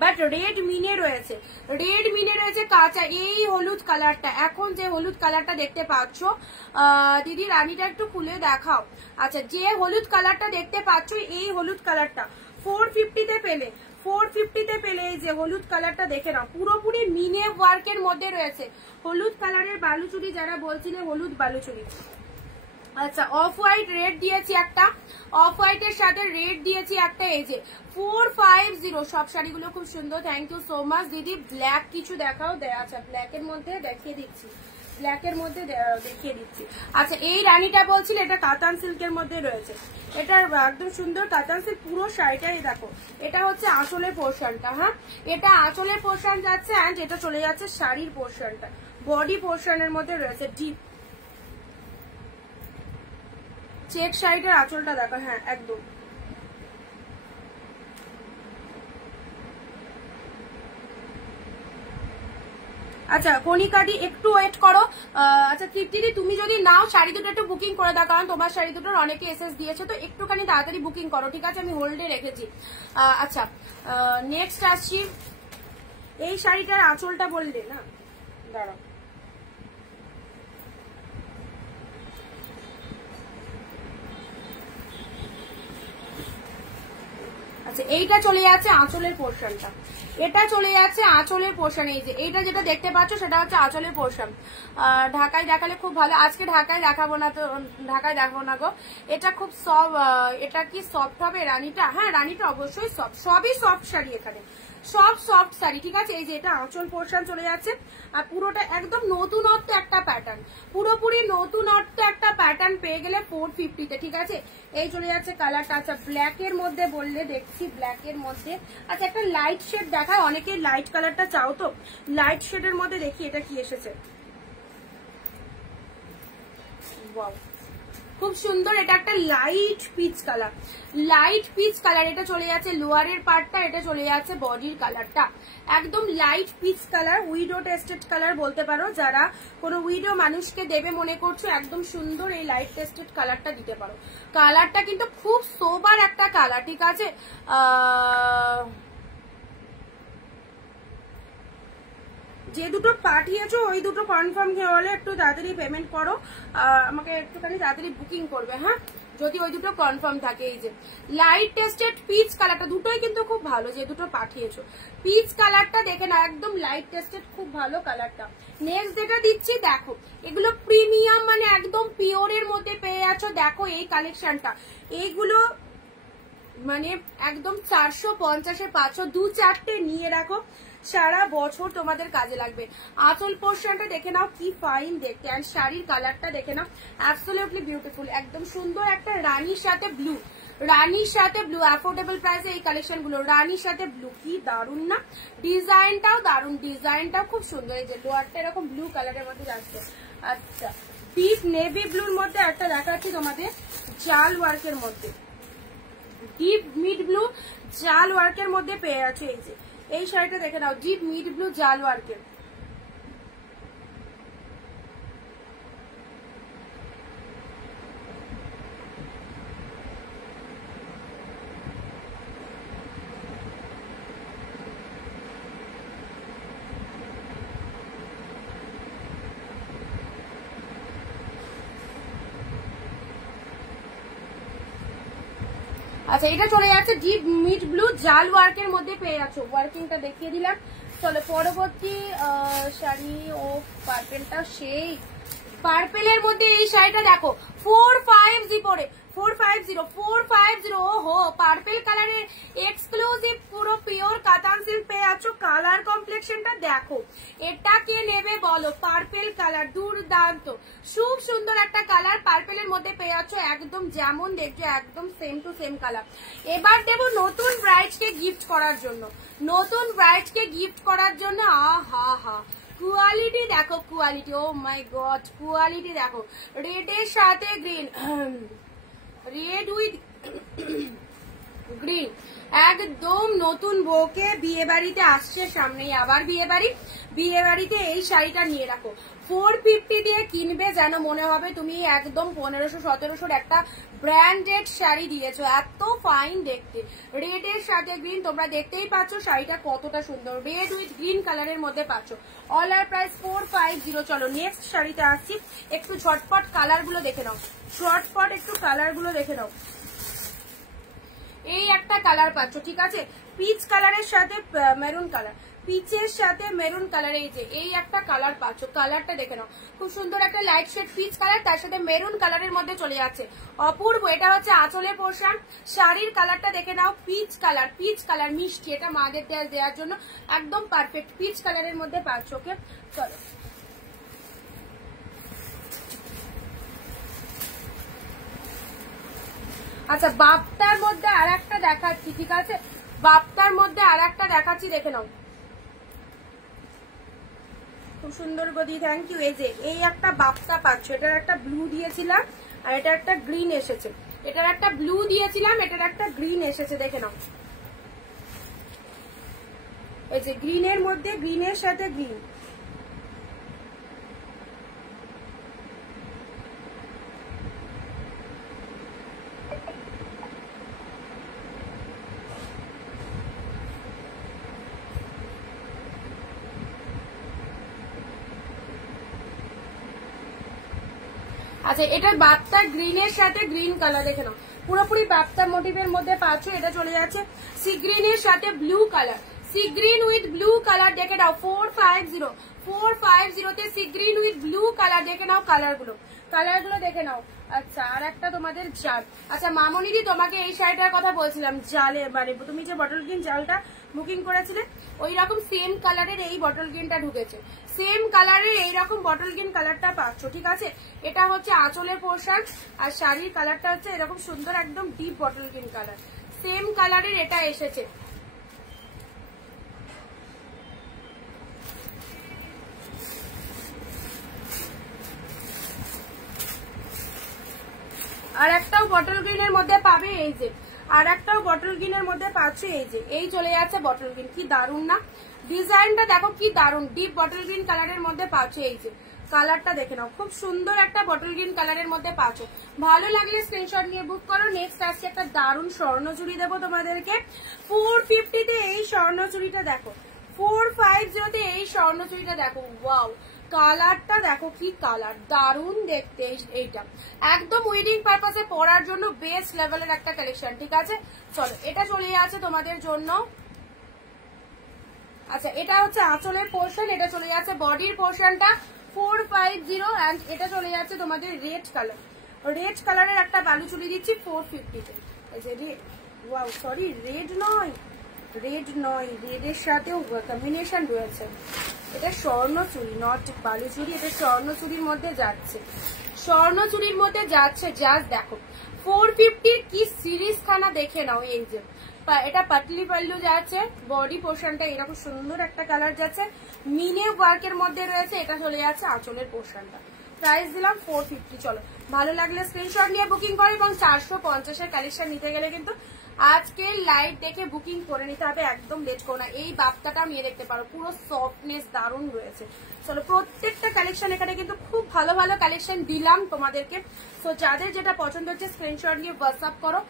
বাট রেড মিনে রয়েছে, রেড মিনে রয়েছে কাঁচা। এই হলুদ কালারটা, এখন যে হলুদ কালারটা দেখতে পাচ্ছ, দিদি রানীটা একটু খুলে দেখাও। আচ্ছা, যে হলুদ কালারটা দেখতে পাচ্ছ, এই হলুদ কালারটা 450 তে পেলে, 450 তে পেলে এই যে হলুদ কালারটা দেখে নাও, পুরোপুরি মিনে ওয়ার্কের মধ্যে রয়েছে। হলুদ কালারের বালুচুরি যারা বলছিলে, হলুদ বালুচুরি। আচ্ছা, অফ হোয়াইট রেড দিয়েছি একটা, অফ হোয়াইটের সাথে রেড দিয়েছি একটা। এই যে 450, সব শাড়িগুলো খুব সুন্দর। থ্যাংক ইউ সো মাচ দিদি। ব্ল্যাক কিছু দেখাও। আচ্ছা, ব্ল্যাকের মধ্যে দেখিয়ে দিচ্ছি, ব্ল্যাকের মধ্যে দেখিয়ে দিচ্ছি। আচ্ছা, এই রানীটা বলছিল, এটা কাতান সিল্কের মধ্যে রয়েছে। এটা একদম সুন্দর কাতান সিল্ক, পুরো শাড়িটাই দেখো। এটা হচ্ছে আঁচলের পোর্শনটা, হ্যাঁ এটা আঁচলের পোর্শন যাচ্ছে, অ্যান্ড এটা চলে যাচ্ছে শাড়ির পোর্শনটা। বডি পোর্শনের মধ্যে রয়েছে ডিপ চেক শাড়িটার আঁচলটা দেখো, হ্যাঁ একদম। আচ্ছা কণিকাদি একটু ওয়েট করো। আচ্ছা তৃপ্তিদি, তুমি যদি নাও শাড়ি দুটো একটু বুকিং করে দাও, কারণ তোমার শাড়ি দুটোর অনেকে এসএস দিয়েছে, তো একটুখানি তাড়াতাড়ি বুকিং করো, ঠিক আছে? আমি হোল্ডে রেখেছি। আচ্ছা, নেক্সট আসছি। এই শাড়িটার আঁচলটা বললে না, দাঁড়াও। আচ্ছা, এইটা চলে যাচ্ছে আঁচলের পোর্শনটা, এটা চলে যাচ্ছে আঁচলের পোর্শন। এই যে এইটা যেটা দেখতে পাচ্ছ, সেটা হচ্ছে আঁচলের পোর্শন। ঢাকায় দেখালে খুব ভালো, আজকে ঢাকায় দেখাবো না, তো ঢাকায় দেখাবো না গো। এটা খুব সফট, এটা কি সফট হবে রানীটা? হ্যাঁ রানীটা অবশ্যই সফট, সবই সফট শাড়ি এখানে, সব সফট শাড়ি, ঠিক আছে? এই যে এটা আঁচল পোর্শন চলে যাচ্ছে, আর পুরোটা একদম নতুনত্ব একটা প্যাটার্ন, পুরোপুরি নতুনত্ব একটা প্যাটার্ন পেয়ে গেলে 450 তে, ঠিক আছে? এই চলে যাচ্ছে কালারটা। আচ্ছা, ব্ল্যাক এর মধ্যে বললে দেখছি, ব্ল্যাক এর মধ্যে আচ্ছা একটা লাইট শেড দেখায়, অনেকে লাইট কালারটা চাও, তো লাইট শেডের মধ্যে দেখি এটা কি এসেছে। ওয়াও, খুব সুন্দর। এটা একটা light peach colour, light peach colour. এটা চলে যাচ্ছে লোয়ারের পার্টটা, এটা চলে যাচ্ছে বডির কালারটা, একদম লাইট পিচ কালার, উইডো টেস্টেড কালার বলতে পারো। যারা কোনো উইডো মানুষকে দেবে মনে করছো, একদম সুন্দর এই লাইট টেস্টেড কালারটা দিতে পারো। কালারটা কিন্তু খুব সোবার একটা কালার, ঠিক আছে? যে দুটো পাঠিয়েছো ওই দুটো কনফার্ম হলে একটু তাড়াতাড়ি পেমেন্ট করো, আমাকে একটুখানি তাড়াতাড়ি বুকিং করবে, হ্যাঁ যদি ওই দুটো কনফার্ম থাকে। এই যে লাইট টেস্টেড পিচ কালারটা, দুটোই কিন্তু খুব ভালো, যে দুটো পাঠিয়েছো। পিচ কালারটা দেখে না, একদম লাইট টেস্টেড, খুব ভালো কালারটা। নেক্সট যেটা দিচ্ছি দেখো, এগুলো প্রিমিয়াম, মানে একদম পিওরের মধ্যে পেয়ে যাচ্ছ। দেখো এই কালেকশনটা, এইগুলো মানে একদম 450-এ 500, 2-4টে নিয়ে রাখো, সারা বছর তোমাদের কাজে লাগবে। আঁচল পোর্শনটা দেখে নাও, কি ফাইন দেখতে, আর শাড়ির কালারটা দেখে নাও, অ্যাবসলিউটলি বিউটিফুল, একদম সুন্দর একটা রানীর সাথে ব্লু, রানীর সাথে ব্লু, অ্যাফোর্ডেবল প্রাইসে এই কালেকশন গুলো, রানীর সাথে ব্লু, কি দারুন না? ডিজাইনটাও দারুন, ডিজাইনটাও খুব সুন্দর। এই যে লোয়ারটা এরকম ব্লু কালারের মধ্যে যাচ্ছে। আচ্ছা, ডিপ নেভি ব্লুর মধ্যে একটা দেখাচ্ছি তোমাদের, জাল ওয়ার্কের মধ্যে, ডিপ মিড ব্লু জাল ওয়ার্কের মধ্যে পেয়ে আছে। এই যে এই শাড়িটা দেখে নাও, ডিপ মিড ব্লু জাল ওয়ার্কের। আচ্ছা এটা চলে যাচ্ছে ডিপ মিড ব্লু জাল ওয়ার্কের মধ্যে পেয়ে যাচ্ছ, ওয়ার্কিংটা দেখিয়ে দিলাম। চলো পরবর্তী শাড়ি, ও পার্পেলটা সেই পার্পেলের মধ্যে এই শাড়িটা দেখো 450 পরে 450 ওহো পার্পেল কালারের এক্সক্লুসিভ পুরো পিওর কাতান সিল্ক পেয়ে যাচ্ছ। কালার কমপ্লেক্সনটা দেখো, এটা কে নেবে বলো? পার্পেল কালার দুর্দান্ত, খুব সুন্দর একটা কালার পার্পেলের মধ্যে পেয়ে যাচ্ছ, একদম যেমন দেখছো একদম সেম টু সেম কালার। এবার দেবো নতুন ব্রাইডকে গিফট করার জন্য, নতুন ব্রাইডকে গিফট করার জন্য আহা হা কোয়ালিটি দেখো, কোয়ালিটি ও মাই গড কোয়ালিটি দেখো, রেডের সাথে গ্রিন, রেড উইথ গ্রিন, একদম নতুন বউকে বিয়ে বাড়িতে আসছে সামনেই আবার বিয়ে বাড়িতে এই শাড়িটা নিয়ে রাখো। 450 দিয়ে কিনবে যেন মনে হবে তুমি একদম 1500-1700 একটা ব্র্যান্ডেড শাড়ি দিয়েছো, এত ফাইন দেখতে। রেড এর সাথে গ্রিন, তোমরা দেখতেই পাচ্ছ শাড়িটা কতটা সুন্দর, রেড উইথ গ্রিন কালারের মধ্যে পাচ্ছ। অল আর প্রাইস 450। চলো নেক্সট শাড়িতে আসছি, একটু ঝটপট কালার গুলো দেখে নাও, ঝটপট একটু কালার গুলো দেখে নাও। এই একটা কালার পাচ্ছ, ঠিক আছে, পিচ কালারের সাথে মেরুন কালার, পিচের সাথে মেরুন কালার, এই যে এই একটা কালার পাচ্ছ, কালারটা দেখে নাও, খুব সুন্দর একটা লাইট শেড পিচ কালার, তার সাথে মেরুন কালারের মধ্যে চলে যাচ্ছে, অপূর্ব। এটা হচ্ছে আঁচলের পোর্শন, শাড়ির কালারটা দেখে নাও, পিচ কালার মিষ্টি, এটা মাদের দেওয়ার জন্য একদম পারফেক্ট পিচ কালারের মধ্যে পাচ্ছ। ওকে চলো আচ্ছা বাপ্তার মধ্যে আর একটা দেখাচ্ছি, ঠিক আছে, বাপ্তার মধ্যে আর একটা দেখাচ্ছি, দেখে নাও, খুব সুন্দর গদি, থ্যাংক ইউ। এই যে এই একটা বাপ্তা পাচ্ছ, এটার একটা ব্লু দিয়েছিলাম আর এটা একটা গ্রিন এসেছে, এটার একটা ব্লু দিয়েছিলাম, এটার একটা গ্রিন এসেছে, দেখে নাও, এই যে গ্রিনের মধ্যে গ্রিনের সাথে গ্রিন। আচ্ছা এটা বাপ্তা গ্রিনের সাথে গ্রিন কালার, দেখে নাও পুরোপুরি বাপ্তা মোটিভের মধ্যে পাচ্ছ। এটা চলে যাচ্ছে সি গ্রিনের সাথে blue colour, sea green with blue colour, দেখে নাও 450 তে sea green with blue colour, দেখে নাও কালার গুলো দেখে নাও। আচ্ছা আর একটা তোমাদের জাল, আচ্ছা মামনিদি তোমাকে এই শাড়িটার কথা বলছিলাম, জালে মানে তুমি যে বটল গ্রিন জালটা বুকিং করেছিলে ওই রকম সেম কালারের এই বটল গ্রিনটা ঢুকেছে, সেম কালারের এইরকম বটল গ্রিন কালারটা পাচ্ছ, ঠিক আছে। এটা হচ্ছে আঁচলের পোর্শন আর শাড়ির কালারটা হচ্ছে এরকম সুন্দর একদম deep bottle green colour, same কালারের এটা এসেছে। আর একটাও বটল গ্রিনের মধ্যে পাবে, এই যে আর একটাও বটল গ্রিনের মধ্যে পাচ্ছে, এই যে এই চলে যাচ্ছে বটল গ্রিন, কি দারুন না ডিজাইনটা, দেখো কি দারুন ডিপ বটল গ্রিন কালারের মধ্যে পাচ্ছে, এই যে কালারটা দেখে নাও, খুব সুন্দর একটা বটল গ্রিন কালারের মধ্যে পাচ্ছ। ভালো লাগলে স্ক্রিনশট নিয়ে বুক করো। নেক্সট আজকে একটা দারুন স্বর্ণচুড়ি দেবো তোমাদেরকে 450 তে, এই স্বর্ণচুড়িটা দেখো 450 তে এই স্বর্ণচুড়িটা দেখো, ওয়াও কালারটা দেখো কি কালার, দারুন দেখতে, এইটা একদম ওয়েডিং পারপাসে পরার জন্য বেস্ট লেভেলের একটা কালেকশন, ঠিক আছে। চলো এটা চলে যাচ্ছে তোমাদের জন্য, আচ্ছা এটা হচ্ছে আঁচলের পোর্শন, এটা চলে যাচ্ছে বডির পোর্শনটা 450 এন্ড এটা চলে যাচ্ছে তোমাদের রেড কালার, রেড কালারের একটা বালুচুড়ি দিচ্ছি 450 তে, এই যে রেড, ওয়াও সরি রেড নয়, রেডের সাথেও কম্বিনেশন রয়েছে, এটা স্বর্ণচুড়ি নট বালুচুড়ি, এটা স্বর্ণচুড়ির মধ্যে যাচ্ছে, স্বর্ণচুড়ির মধ্যে যাচ্ছে, জাস্ট দেখো 450 কি সিরিজ খানা দেখে নাও। এই যে এটা পাতলি পাল্লু যাচ্ছে, বডি পোর্শনটা এরকম সুন্দর একটা কালার যাচ্ছে, মিনে ওয়ার্কের মধ্যে রয়েছে, এটা চলে যাচ্ছে আঁচলের পোর্শনটা, প্রাইস দিলাম 450। চলো ভালো লাগলে স্ক্রিনশট নিয়ে বুকিং করো, এবং 450 এর কালেকশন নিতে গেলে কিন্তু আজকে লাইভ দেখে বুকিং করে নিতে হবে, একদম লেট করো না। এই বাপ্তাটাও নিয়ে দেখতে পারো, পুরো সফটনেস দারুণ রয়েছে। চলো প্রত্যেকটা কালেকশন এখানে কিন্তু খুব ভালো ভালো কালেকশন দিলাম তোমাদেরকে, তো যাদের যেটা পছন্দ হচ্ছে স্ক্রিনশট নিয়ে হোয়াটসঅ্যাপ করো,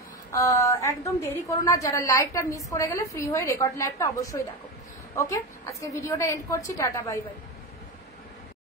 একদম দেরি করো না। যারা লাইভটা মিস করে গেলে ফ্রি হয়ে রেকর্ড লাইভটা অবশ্যই দেখো। ওকে আজকে ভিডিওটা এন্ড করছি, টাটা বাই বাই।